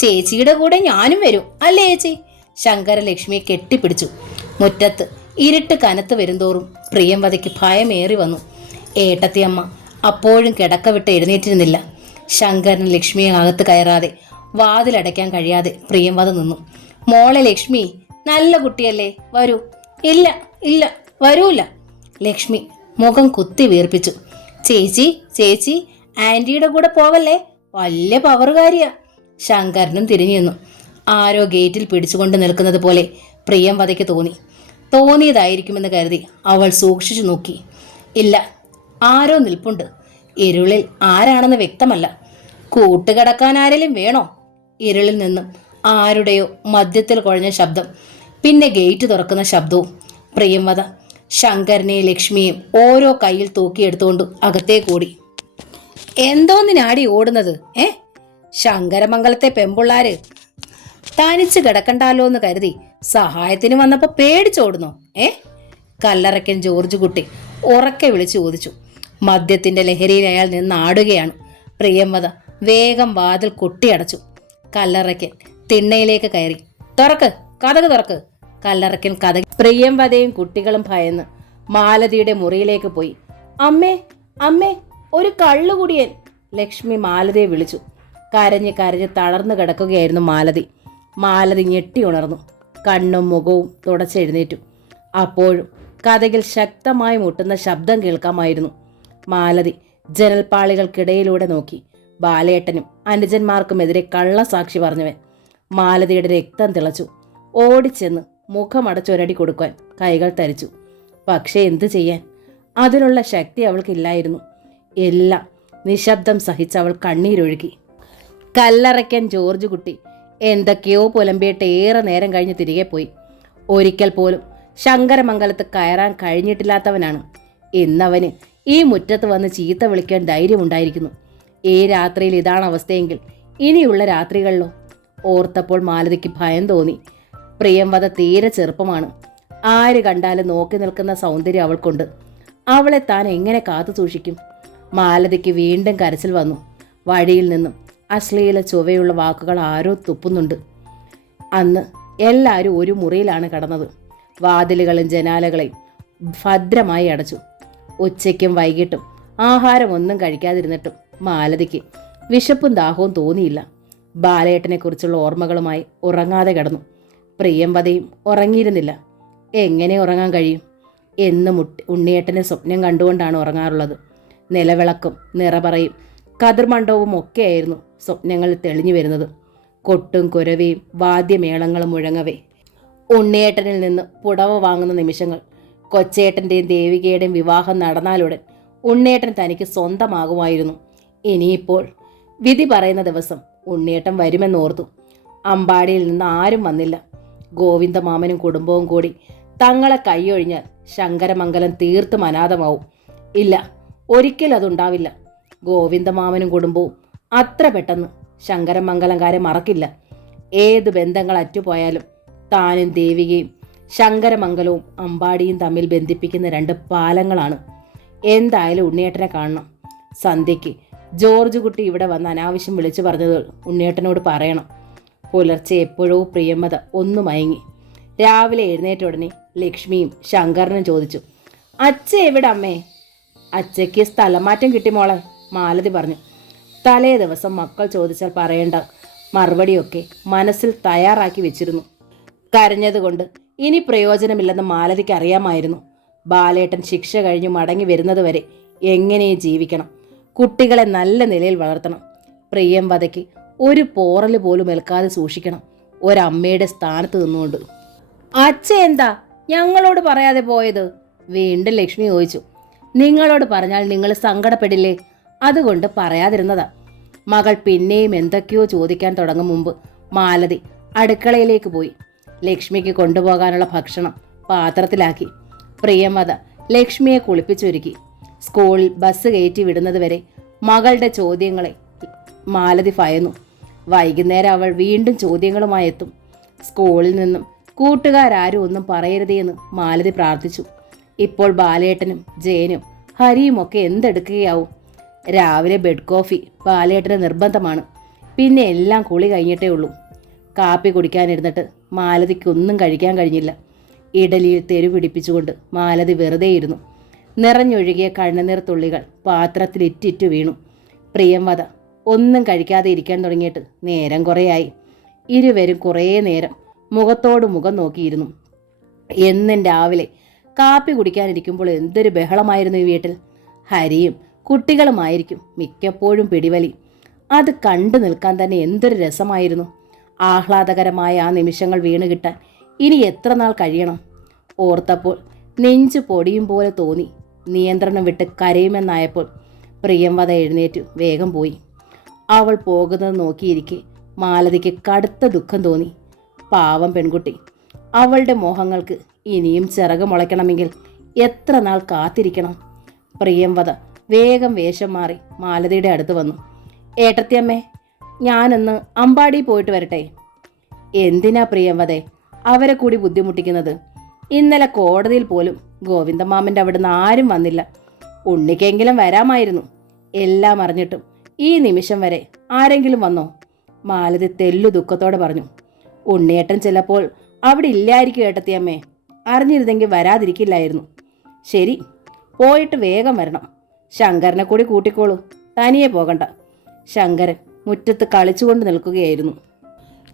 ചേച്ചിയുടെ കൂടെ ഞാനും വരും അല്ലേ ചേച്ചി? ശങ്കര ലക്ഷ്മിയെ കെട്ടിപ്പിടിച്ചു. മുറ്റത്ത് ഇരുട്ട് കനത്ത് വരുന്തോറും പ്രിയംവദയ്ക്ക് ഭയമേറി വന്നു. ഏട്ടത്തിയമ്മ അപ്പോഴും കിടക്ക വിട്ട് എഴുന്നേറ്റിരുന്നില്ല. ശങ്കരൻ ലക്ഷ്മിയെ അകത്ത് കയറാതെ വാതിലടയ്ക്കാൻ കഴിയാതെ പ്രിയംവദ നിന്നു. മോളെ ലക്ഷ്മി, നല്ല കുട്ടിയല്ലേ, വരൂ. ഇല്ല ഇല്ല, വരൂല. ലക്ഷ്മി മുഖം കുത്തി വീർപ്പിച്ചു. ചേച്ചി, ചേച്ചി, ആന്റിയുടെ കൂടെ പോവല്ലേ, വലിയ പവറുകാരിയാ. ശങ്കരനും തിരിഞ്ഞു നിന്നു. ആരോ ഗേറ്റിൽ പിടിച്ചുകൊണ്ട് നിൽക്കുന്നത് പോലെ പ്രിയംവദയ്ക്ക് തോന്നിയതായിരിക്കുമെന്ന് കരുതി അവൾ സൂക്ഷിച്ചു നോക്കി. ഇല്ല, ആരോ നിൽപ്പുണ്ട്. ഇരുളിൽ ആരാണെന്ന് വ്യക്തമല്ല. കൂട്ടുകിടക്കാൻ ആരെങ്കിലും വേണോ? ഇരുളിൽ നിന്നും ആരുടെയോ മദ്യത്തിൽ കുഴഞ്ഞ ശബ്ദം, പിന്നെ ഗേറ്റ് തുറക്കുന്ന ശബ്ദവും. പ്രിയംവദ ശങ്കരനെയും ലക്ഷ്മിയും ഓരോ കയ്യിൽ തൂക്കിയെടുത്തുകൊണ്ട് അകത്തേക്കൂടി. എന്തോന്നിനാടി ഓടുന്നത്? ശങ്കരമംഗലത്തെ പെമ്പുള്ളാര് തനിച്ച് കിടക്കണ്ടാലോ എന്ന് കരുതി സഹായത്തിന് വന്നപ്പോ പേടിച്ചോടുന്നോ? കല്ലറയ്ക്കൻ ജോർജ് കുട്ടി ഉറക്കെ വിളിച്ചു ചോദിച്ചു. മദ്യത്തിന്റെ ലഹരിയിൽ അയാൾ നിന്നാടുകയാണ്. പ്രിയംവദ വേഗം വാതിൽ കൊട്ടിയടച്ചു. കല്ലറയ്ക്കൻ തിണ്ണയിലേക്ക് കയറി. തുറക്ക്, കതക് തുറക്ക്. കല്ലറയ്ക്കൻ കതക്. പ്രിയംവദയും കുട്ടികളും ഭയന്ന് മാലതിയുടെ മുറിയിലേക്ക് പോയി. അമ്മേ, അമ്മേ, ഒരു കള്ളുകുടിയൻ! ലക്ഷ്മി മാലതിയെ വിളിച്ചു. കരഞ്ഞ് കരഞ്ഞ് തളർന്നു കിടക്കുകയായിരുന്നു മാലതി. മാലതി ഞെട്ടി ഉണർന്നു. കണ്ണും മുഖവും തുടച്ചെഴുന്നേറ്റു. അപ്പോഴും കതകിൽ ശക്തമായി മുട്ടുന്ന ശബ്ദം കേൾക്കാമായിരുന്നു. മാലതി ജനൽപ്പാളികൾക്കിടയിലൂടെ നോക്കി. ബാലേട്ടനും അനുജന്മാർക്കുമെതിരെ കള്ളസാക്ഷി പറഞ്ഞവൻ. മാലതിയുടെ രക്തം തിളച്ചു. ഓടിച്ചെന്ന് മുഖമടച്ചൊരടി കൊടുക്കാൻ കൈകൾ തരിച്ചു. പക്ഷേ എന്തു ചെയ്യാൻ? അതിനുള്ള ശക്തി അവൾക്കില്ലായിരുന്നു. എല്ലാം നിശബ്ദം സഹിച്ച് അവൾ കണ്ണീരൊഴുകി. കല്ലറയ്ക്കൻ ജോർജ് കുട്ടി എന്തൊക്കെയോ പുലമ്പിയിട്ട് ഏറെ നേരം കഴിഞ്ഞ് തിരികെ പോയി. ഒരിക്കൽ പോലും ശങ്കരമംഗലത്ത് കയറാൻ കഴിഞ്ഞിട്ടില്ലാത്തവനാണ്. ഇന്നവന് ഈ മുറ്റത്ത് വന്ന് ചീത്ത വിളിക്കാൻ ധൈര്യമുണ്ടായിരിക്കുന്നു. ഈ രാത്രിയിൽ ഇതാണ് അവസ്ഥയെങ്കിൽ ഇനിയുള്ള രാത്രികളിലോ? ഓർത്തപ്പോൾ മാലതിക്ക് ഭയം തോന്നി. പ്രിയംവദ തീരെ ചെറുപ്പമാണ്. ആര് കണ്ടാലും നോക്കി നിൽക്കുന്ന സൗന്ദര്യം അവൾക്കുണ്ട്. അവളെ താൻ എങ്ങനെ കാത്തു സൂക്ഷിക്കും? മാലതിക്ക് വീണ്ടും കരച്ചിൽ വന്നു. വഴിയിൽ നിന്നും അശ്ലീല ചൊവ്വയുള്ള വാക്കുകൾ ആരോ തുപ്പുന്നുണ്ട്. അന്ന് എല്ലാവരും ഒരു മുറിയിലാണ് കടന്നത്. വാതിലുകളും ജനാലകളെയും ഭദ്രമായി അടച്ചു. ഉച്ചയ്ക്കും വൈകിട്ടും ആഹാരമൊന്നും കഴിക്കാതിരുന്നിട്ടും മാലതിക്ക് വിശപ്പും ദാഹവും തോന്നിയില്ല. ബാലേട്ടനെക്കുറിച്ചുള്ള ഓർമ്മകളുമായി ഉറങ്ങാതെ കിടന്നു. പ്രിയംവദയും ഉറങ്ങിയിരുന്നില്ല. എങ്ങനെ ഉറങ്ങാൻ കഴിയും? എന്നും ഉണ്ണിയേട്ടനെ സ്വപ്നം കണ്ടുകൊണ്ടാണ് ഉറങ്ങാറുള്ളത്. നിലവിളക്കും നിറപറയും കതിർമണ്ഡവും ഒക്കെയായിരുന്നു സ്വപ്നങ്ങളിൽ തെളിഞ്ഞു വരുന്നത്. കൊട്ടും കുരവയും വാദ്യമേളങ്ങളും മുഴങ്ങവേ ഉണ്ണിയേട്ടനിൽ നിന്ന് പുടവ വാങ്ങുന്ന നിമിഷങ്ങൾ. കൊച്ചേട്ടൻ്റെയും ദേവികയുടെയും വിവാഹം നടന്നാലുടൻ ഉണ്ണിയേട്ടൻ തനിക്ക് സ്വന്തമാകുമായിരുന്നു. ഇനിയിപ്പോൾ വിധി പറയുന്ന ദിവസം ഉണ്ണിയേട്ടൻ വരുമെന്നോർത്തു. അമ്പാടിയിൽ നിന്ന് ആരും വന്നില്ല. ഗോവിന്ദമാമനും കുടുംബവും കൂടി തങ്ങളെ കൈയൊഴിഞ്ഞാൽ ശങ്കരമംഗലം തീർത്തും അനാഥമാവും. ഇല്ല, ഒരിക്കലും അതുണ്ടാവില്ല. ഗോവിന്ദമാമനും കുടുംബവും അത്ര പെട്ടെന്ന് ശങ്കരമംഗലംകാരെ മറക്കില്ല. ഏത് ബന്ധങ്ങൾ അറ്റുപോയാലും താനും ദേവികയും ശങ്കരമംഗലവും അമ്പാടിയും തമ്മിൽ ബന്ധിപ്പിക്കുന്ന രണ്ട് പാലങ്ങളാണ്. എന്തായാലും ഉണ്ണിയേട്ടനെ കാണണം. സന്ധ്യയ്ക്ക് ജോർജ് കുട്ടി ഇവിടെ വന്ന് അനാവശ്യം വിളിച്ചു പറഞ്ഞത് ഉണ്ണിയേട്ടനോട് പറയണം. പുലർച്ചെ എപ്പോഴോ പ്രിയംവദ ഒന്ന് മയങ്ങി. രാവിലെ എഴുന്നേറ്റ ഉടനെ ലക്ഷ്മിയും ശങ്കരനും ചോദിച്ചു, അച്ഛ എവിടെ അമ്മേ? അച്ഛയ്ക്ക് സ്ഥലമാറ്റം കിട്ടി മോളെ, മാലതി പറഞ്ഞു. തലേ ദിവസം മക്കൾ ചോദിച്ചാൽ പറയേണ്ട മറുപടിയൊക്കെ മനസ്സിൽ തയ്യാറാക്കി വെച്ചിരുന്നു. കരഞ്ഞതുകൊണ്ട് ഇനി പ്രയോജനമില്ലെന്ന് മാലതിക്ക് അറിയാമായിരുന്നു. ബാലേട്ടൻ ശിക്ഷ കഴിഞ്ഞു മടങ്ങി വരുന്നതുവരെ എങ്ങനെയും ജീവിക്കണം. കുട്ടികളെ നല്ല നിലയിൽ വളർത്തണം. പ്രിയംവദയ്ക്ക് ഒരു പോറൽ പോലും ഏൽക്കാതെ സൂക്ഷിക്കണം. ഒരമ്മയുടെ സ്ഥാനത്ത് നിന്നുകൊണ്ട്. അച്ഛ എന്താ ഞങ്ങളോട് പറയാതെ പോയത്? വീണ്ടും ലക്ഷ്മി ചോദിച്ചു. നിങ്ങളോട് പറഞ്ഞാൽ നിങ്ങൾ സങ്കടപ്പെടില്ലേ? അതുകൊണ്ട് പറയാതിരുന്നതാ. മകൾ പിന്നെയും എന്തൊക്കെയോ ചോദിക്കാൻ തുടങ്ങും മുമ്പ് മാലതി അടുക്കളയിലേക്ക് പോയി. ലക്ഷ്മിക്ക് കൊണ്ടുപോകാനുള്ള ഭക്ഷണം പാത്രത്തിലാക്കി. പ്രിയംവദ ലക്ഷ്മിയെ കുളിപ്പിച്ചൊരുക്കി. സ്കൂളിൽ ബസ് കയറ്റി വിടുന്നതുവരെ മകളുടെ ചോദ്യങ്ങളെ മാലതി ഭയന്നു. വൈകുന്നേരം അവൾ വീണ്ടും ചോദ്യങ്ങളുമായി എത്തും. സ്കൂളിൽ നിന്നും കൂട്ടുകാരും ഒന്നും പറയരുതേന്ന് മാലതി പ്രാർത്ഥിച്ചു. ഇപ്പോൾ ബാലേട്ടനും ജയനും ഹരിയും ഒക്കെ എന്തെടുക്കുകയാവും? രാവിലെ ബെഡ് കോഫി ബാലേട്ടന് നിർബന്ധമാണ്. പിന്നെ എല്ലാം കുളി കഴിഞ്ഞിട്ടേ ഉള്ളൂ. കാപ്പി കുടിക്കാനിരുന്നിട്ട് മാലതിക്കൊന്നും കഴിക്കാൻ കഴിഞ്ഞില്ല. ഇഡലിയിൽ തെരു പിടിപ്പിച്ചുകൊണ്ട് മാലതി വെറുതെയിരുന്നു. നിറഞ്ഞൊഴുകിയ കണ്ണുനീർ തുള്ളികൾ പാത്രത്തിൽ ഇറ്റിറ്റു വീണു. പ്രിയംവദ ഒന്നും കഴിക്കാതെ ഇരിക്കാൻ തുടങ്ങിയിട്ട് നേരം കുറേയായി. ഇരുവരും കുറേ നേരം മുഖത്തോട് മുഖം നോക്കിയിരുന്നു. എന്നും രാവിലെ കാപ്പി കുടിക്കാനിരിക്കുമ്പോൾ എന്തൊരു ബഹളമായിരുന്നു ഈ വീട്ടിൽ. ഹരിയും കുട്ടികളുമായിരിക്കും മിക്കപ്പോഴും പിടിവലി. അത് കണ്ടു നിൽക്കാൻ തന്നെ എന്തൊരു രസമായിരുന്നു. ആഹ്ലാദകരമായ ആ നിമിഷങ്ങൾ വീണ് കിട്ടാൻ ഇനി എത്ര നാൾ കഴിയണം? ഓർത്തപ്പോൾ നെഞ്ചു പൊടിയും പോലെ തോന്നി. നിയന്ത്രണം വിട്ട് കരയുമെന്നായപ്പോൾ പ്രിയംവദ എഴുന്നേറ്റു വേഗം പോയി. അവൾ പോകുന്നത് നോക്കിയിരിക്കെ മാലതിക്ക് കടുത്ത ദുഃഖം തോന്നി. പാവം പെൺകുട്ടി. അവളുടെ മോഹങ്ങൾക്ക് ഇനിയും ചിറക് മുളയ്ക്കണമെങ്കിൽ എത്ര നാൾ കാത്തിരിക്കണം? പ്രിയംവദ വേഗം വേഷം മാറി മാലതിയുടെ അടുത്ത് വന്നു. ഏട്ടത്തിയമ്മേ, ഞാനൊന്ന് അമ്പാടി പോയിട്ട് വരട്ടെ. എന്തിനാ പ്രിയംവദേ അവരെ കൂടി ബുദ്ധിമുട്ടിക്കുന്നത്? ഇന്നലെ കോടതിയിൽ പോലും ഗോവിന്ദമാമൻ്റെ അവിടുന്ന് ആരും വന്നില്ല. ഉണ്ണിക്കെങ്കിലും വരാമായിരുന്നു. എല്ലാം അറിഞ്ഞിട്ടും ഈ നിമിഷം വരെ ആരെങ്കിലും വന്നോ? മാലതി തെല്ലു ദുഃഖത്തോടെ പറഞ്ഞു. ഉണ്ണിയേട്ടൻ ചിലപ്പോൾ അവിടെ ഇല്ലായിരിക്കും ഏട്ടത്തിയമ്മേ. അറിഞ്ഞിരുന്നെങ്കിൽ വരാതിരിക്കില്ലായിരുന്നു. ശരി, പോയിട്ട് വേഗം വരണം. ശങ്കരനെ കൂടി കൂട്ടിക്കോളൂ, തനിയെ പോകണ്ട. ശങ്കരൻ മുറ്റത്ത് കളിച്ചുകൊണ്ട് നിൽക്കുകയായിരുന്നു.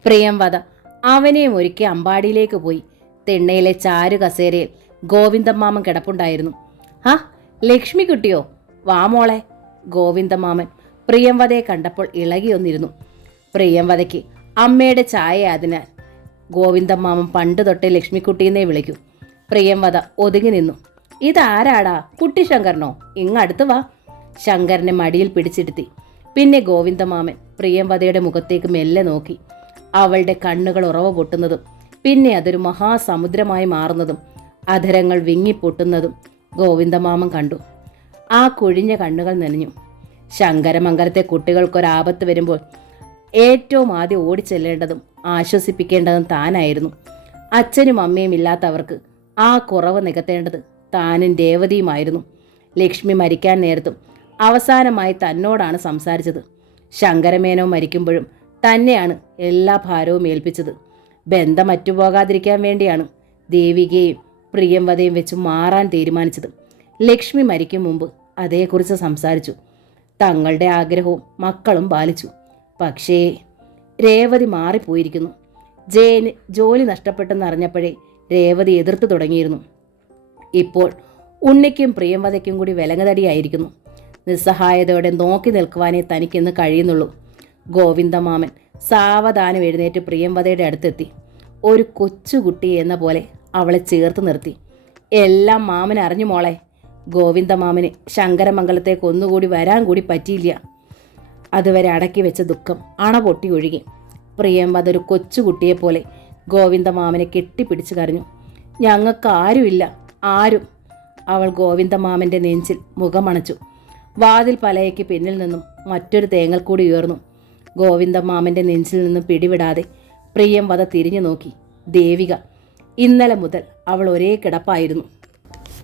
പ്രിയംവദ അവനെയും ഒരുക്കി അമ്പാടിയിലേക്ക് പോയി. തിണ്ണയിലെ ചാരു കസേരയിൽ ഗോവിന്ദമാമൻ കിടപ്പുണ്ടായിരുന്നു. ആ, ലക്ഷ്മി കുട്ടിയോ, വാ മോളെ. ഗോവിന്ദമാമൻ പ്രിയംവദയെ കണ്ടപ്പോൾ ഇളകിയൊന്നിരുന്നു. പ്രിയംവദയ്ക്ക് അമ്മയുടെ ചായ അതിനാൽ ഗോവിന്ദമാമൻ പണ്ട് തൊട്ടേ ലക്ഷ്മിക്കുട്ടീന്നേ വിളിക്കൂ. പ്രിയംവദ ഒതുങ്ങി നിന്നു. ഇതാരാടാ? കുട്ടി ശങ്കരനോ? ഇങ്ങടുത്ത് വാ. ശങ്കരനെ മടിയിൽ പിടിച്ചിരുത്തി. പിന്നെ ഗോവിന്ദമാമൻ പ്രിയംവദയുടെ മുഖത്തേക്ക് മെല്ലെ നോക്കി. അവളുടെ കണ്ണുകൾ ഉറവ പൊട്ടുന്നതും പിന്നെ അതൊരു മഹാസമുദ്രമായി മാറുന്നതും അധരങ്ങൾ വിങ്ങിപ്പൊട്ടുന്നതും ഗോവിന്ദമാമൻ കണ്ടു. ആ കുഴിഞ്ഞ കണ്ണുകൾ നനഞ്ഞു. ശങ്കരമംഗലത്തെ കുട്ടികൾക്കൊരാപത്ത് വരുമ്പോൾ ഏറ്റവും ആദ്യം ഓടിച്ചെല്ലേണ്ടതും ആശ്വസിപ്പിക്കേണ്ടതും താനായിരുന്നു. അച്ഛനും അമ്മയും ഇല്ലാത്തവർക്ക് ആ കുറവ് നികത്തേണ്ടത് താനും രേവതിയുമായിരുന്നു. ലക്ഷ്മി മരിക്കാൻ നേരത്തും അവസാനമായി തന്നോടാണ് സംസാരിച്ചത്. ശങ്കരമേനോ മരിക്കുമ്പോഴും തന്നെയാണ് എല്ലാ ഭാരവും ഏൽപ്പിച്ചത്. ബന്ധം അറ്റുപോകാതിരിക്കാൻ വേണ്ടിയാണ് ദേവികയും പ്രിയംവദയും വെച്ച് മാറാൻ തീരുമാനിച്ചത്. ലക്ഷ്മി മരിക്കും മുമ്പ് അതേക്കുറിച്ച് സംസാരിച്ചു. തങ്ങളുടെ ആഗ്രഹവും മക്കളും പാലിച്ചു. പക്ഷേ രേവതി മാറിപ്പോയിരിക്കുന്നു. ജയന് ജോലി നഷ്ടപ്പെട്ടെന്നറിഞ്ഞപ്പോഴേ രേവതി എതിർത്തു തുടങ്ങിയിരുന്നു. ഇപ്പോൾ ഉണ്ണിക്കും പ്രിയംവദയ്ക്കും കൂടി വിലങ്ങതടിയായിരിക്കുന്നു. നിസ്സഹായതയോടെ നോക്കി നിൽക്കുവാനേ തനിക്കിന്ന് കഴിയുന്നുള്ളൂ. ഗോവിന്ദമാമൻ സാവധാനം എഴുന്നേറ്റ് പ്രിയംവദയുടെ അടുത്തെത്തി. ഒരു കൊച്ചുകുട്ടി എന്ന പോലെ അവളെ ചേർത്ത് നിർത്തി. എല്ലാം മാമൻ അറിഞ്ഞു മോളെ. ഗോവിന്ദമാമന് ശങ്കരമംഗലത്തേക്ക് ഒന്നുകൂടി വരാൻ കൂടി പറ്റിയില്ല. അതുവരെ അടക്കി വെച്ച ദുഃഖം അണ പൊട്ടി ഒഴുകി. പ്രിയംവദ ഒരു കൊച്ചുകുട്ടിയെപ്പോലെ ഗോവിന്ദമാമനെ കെട്ടിപ്പിടിച്ചു കരഞ്ഞു. ഞങ്ങൾക്ക് ആരുമില്ല, ആരും. അവൾ ഗോവിന്ദമാമൻ്റെ നെഞ്ചിൽ മുഖമണച്ചു. വാതിൽ പലയ്ക്ക് പിന്നിൽ നിന്നും മറ്റൊരു തേങ്ങൽ കൂടി ഉയർന്നു. ഗോവിന്ദമാമൻ്റെ നെഞ്ചിൽ നിന്നും പിടിവിടാതെ പ്രിയംവദ തിരിഞ്ഞു നോക്കി. ദേവിക. ഇന്നലെ മുതൽ അവൾ ഒരേ കിടപ്പായിരുന്നു.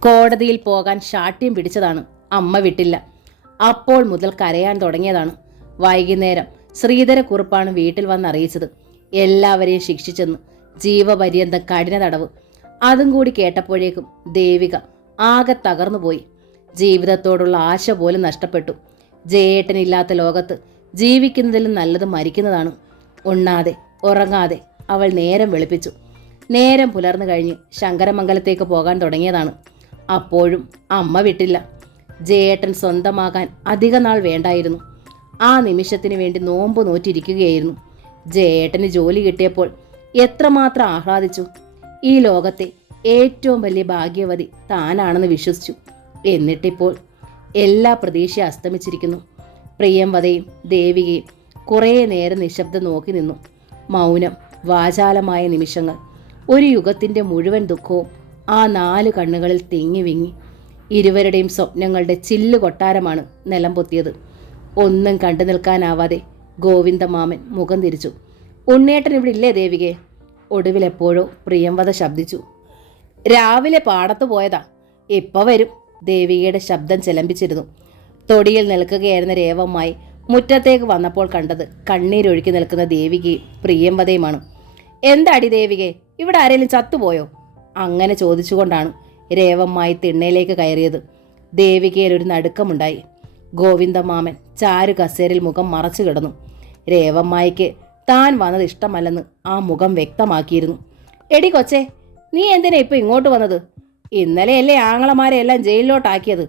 കോടതിയിൽ പോകാൻ ശാഠ്യം പിടിച്ചതാണ്. അമ്മ വിട്ടില്ല. അപ്പോൾ മുതൽ കരയാൻ തുടങ്ങിയതാണ്. വൈകുന്നേരം ശ്രീധരക്കുറുപ്പാണ് വീട്ടിൽ വന്നറിയിച്ചത്. എല്ലാവരെയും ശിക്ഷിച്ചെന്ന്, ജീവപര്യന്തം കഠിന തടവ്. അതും കൂടി കേട്ടപ്പോഴേക്കും ദേവിക ആകെ തകർന്നുപോയി. ജീവിതത്തോടുള്ള ആശ പോലും നഷ്ടപ്പെട്ടു. ജയേട്ടനില്ലാത്ത ലോകത്ത് ജീവിക്കുന്നതിലും നല്ലത് മരിക്കുന്നതാണ്. ഉണ്ണാതെ ഉറങ്ങാതെ അവൾ നേരം വെളുപ്പിച്ചു. നേരം പുലർന്നു കഴിഞ്ഞ് ശങ്കരമംഗലത്തേക്ക് പോകാൻ തുടങ്ങിയതാണ്. അപ്പോഴും അമ്മ വിട്ടില്ല. ജയേട്ടൻ സ്വന്തമാകാൻ അധിക നാൾ വേണ്ടായിരുന്നു. ആ നിമിഷത്തിന് വേണ്ടി നോമ്പ് നോറ്റിരിക്കുകയായിരുന്നു. ജയേട്ടന് ജോലി കിട്ടിയപ്പോൾ എത്രമാത്രം ആഹ്ലാദിച്ചു. ഈ ലോകത്തെ ഏറ്റവും വലിയ ഭാഗ്യവതി താനാണെന്ന് വിശ്വസിച്ചു. എന്നിട്ടിപ്പോൾ എല്ലാ പ്രതീക്ഷ അസ്തമിച്ചിരിക്കുന്നു. പ്രിയംവദയും ദേവികയും കുറേ നേരം നിശബ്ദം നോക്കി നിന്നു. മൗനം, വാചാലമായ നിമിഷങ്ങൾ. ഒരു യുഗത്തിൻ്റെ മുഴുവൻ ദുഃഖവും ആ 4 കണ്ണുകളിൽ തിങ്ങി വിങ്ങി. ഇരുവരുടെയും സ്വപ്നങ്ങളുടെ ചില്ലു കൊട്ടാരമാണ് നിലം പൊത്തിയത്. ഒന്നും കണ്ടു നിൽക്കാനാവാതെ ഗോവിന്ദമാമൻ മുഖം തിരിച്ചു. ഉണ്ണേട്ടൻ ഇവിടെ ഇല്ലേ ദേവികെ? ഒടുവിലെപ്പോഴോ പ്രിയംവദ ശബ്ദിച്ചു. രാവിലെ പാടത്ത് പോയതാ, ഇപ്പൊ വരും. ദേവികയുടെ ശബ്ദം ചിലമ്പിച്ചിരുന്നു. തൊടിയിൽ നിൽക്കുകയായിരുന്ന രേവമ്മായി മുറ്റത്തേക്ക് വന്നപ്പോൾ കണ്ടത് കണ്ണീരൊഴുക്കി നിൽക്കുന്ന ദേവികയും പ്രിയംവദയുമാണ്. എന്താടി ദേവികെ, ഇവിടെ ആരെങ്കിലും ചത്തുപോയോ? അങ്ങനെ ചോദിച്ചുകൊണ്ടാണ് രേവമ്മായി തിണ്ണയിലേക്ക് കയറിയത്. ദേവികയിൽ ഒരു നടുക്കമുണ്ടായി. ഗോവിന്ദമാമൻ ചാരു കസേരയിൽ മുഖം മറച്ചു കിടന്നു. രേവമ്മായിക്ക് താൻ വന്നത് ഇഷ്ടമല്ലെന്ന് ആ മുഖം വ്യക്തമാക്കിയിരുന്നു. എടി കൊച്ചേ, നീ എന്തിനാ ഇപ്പൊ ഇങ്ങോട്ട് വന്നത്? ഇന്നലെയല്ലേ ആങ്ങളമാരെ എല്ലാം ജയിലിലോട്ടാക്കിയത്?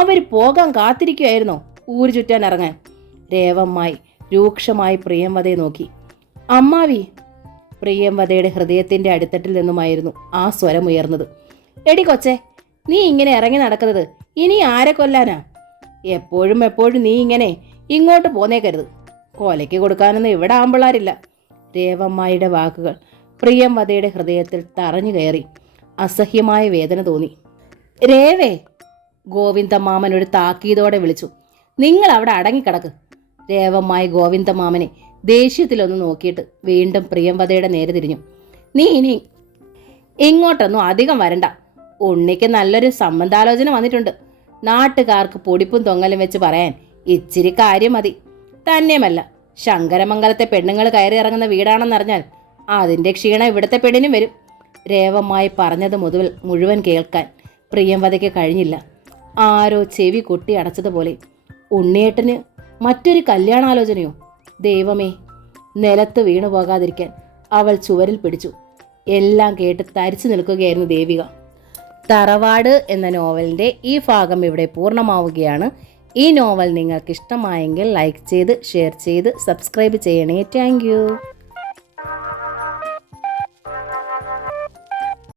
അവർ പോകാൻ കാത്തിരിക്കുമായിരുന്നോ ഊരു ചുറ്റാൻ ഇറങ്ങാൻ? രേവമ്മായി രൂക്ഷമായി പ്രിയംവദയെ നോക്കി. അമ്മാവി. പ്രിയംവദയുടെ ഹൃദയത്തിന്റെ അടിത്തട്ടിൽ നിന്നുമായിരുന്നു ആ സ്വരമുയർന്നത്. എടി കൊച്ചേ, നീ ഇങ്ങനെ ഇറങ്ങി നടക്കുന്നത് ഇനി ആരെ കൊല്ലാനാ? എപ്പോഴും നീ ഇങ്ങനെ ഇങ്ങോട്ട് പോന്നേക്കരുത്. കൊലയ്ക്ക് കൊടുക്കാനൊന്നും ഇവിടെ ആമ്പിള്ളാരില്ല. രേവമ്മായിയുടെ വാക്കുകൾ പ്രിയംവദയുടെ ഹൃദയത്തിൽ തറഞ്ഞു കയറി. അസഹ്യമായ വേദന തോന്നി. രേവേ, ഗോവിന്ദമാമൻ ഒരു താക്കീതോടെ വിളിച്ചു. നിങ്ങൾ അവിടെ അടങ്ങിക്കിടക്ക്. രേവമ്മായി ഗോവിന്ദമാമനെ ദേഷ്യത്തിലൊന്ന് നോക്കിയിട്ട് വീണ്ടും പ്രിയംവദയുടെ നേരെ തിരിഞ്ഞു. നീ ഇനി ഇങ്ങോട്ടൊന്നും അധികം വരണ്ട. ഉണ്ണിക്ക് നല്ലൊരു സംബന്ധാലോചന വന്നിട്ടുണ്ട്. നാട്ടുകാർക്ക് പൊടിപ്പും തൊങ്ങലും വെച്ച് പറയാൻ ഇച്ചിരി കാര്യം മതി. തന്നെയുമല്ല, ശങ്കരമംഗലത്തെ പെണ്ണുങ്ങൾ കയറി ഇറങ്ങുന്ന വീടാണെന്നറിഞ്ഞാൽ അതിൻ്റെ ക്ഷീണം ഇവിടുത്തെ പെണ്ണിനും വരും. രേവമായി പറഞ്ഞത് മുഴുവൻ കേൾക്കാൻ പ്രിയംവദയ്ക്ക് കഴിഞ്ഞില്ല. ആരോ ചെവി കൊട്ടി അടച്ചതുപോലെ. ഉണ്ണിയേട്ടന് മറ്റൊരു കല്യാണാലോചനയോ? ദൈവമേ! നിലത്ത് വീണു പോകാതിരിക്കാൻ അവൾ ചുവരിൽ പിടിച്ചു. എല്ലാം കേട്ട് തരിച്ചു നിൽക്കുകയായിരുന്നു ദേവിക. തറവാട് എന്ന നോവലിൻ്റെ ഈ ഭാഗം ഇവിടെ പൂർണ്ണമാവുകയാണ്. ഈ നോവൽ നിങ്ങൾക്ക് ഇഷ്ടമായെങ്കിൽ ലൈക്ക് ചെയ്ത്, ഷെയർ ചെയ്ത്, സബ്സ്ക്രൈബ് ചെയ്യണേ. താങ്ക്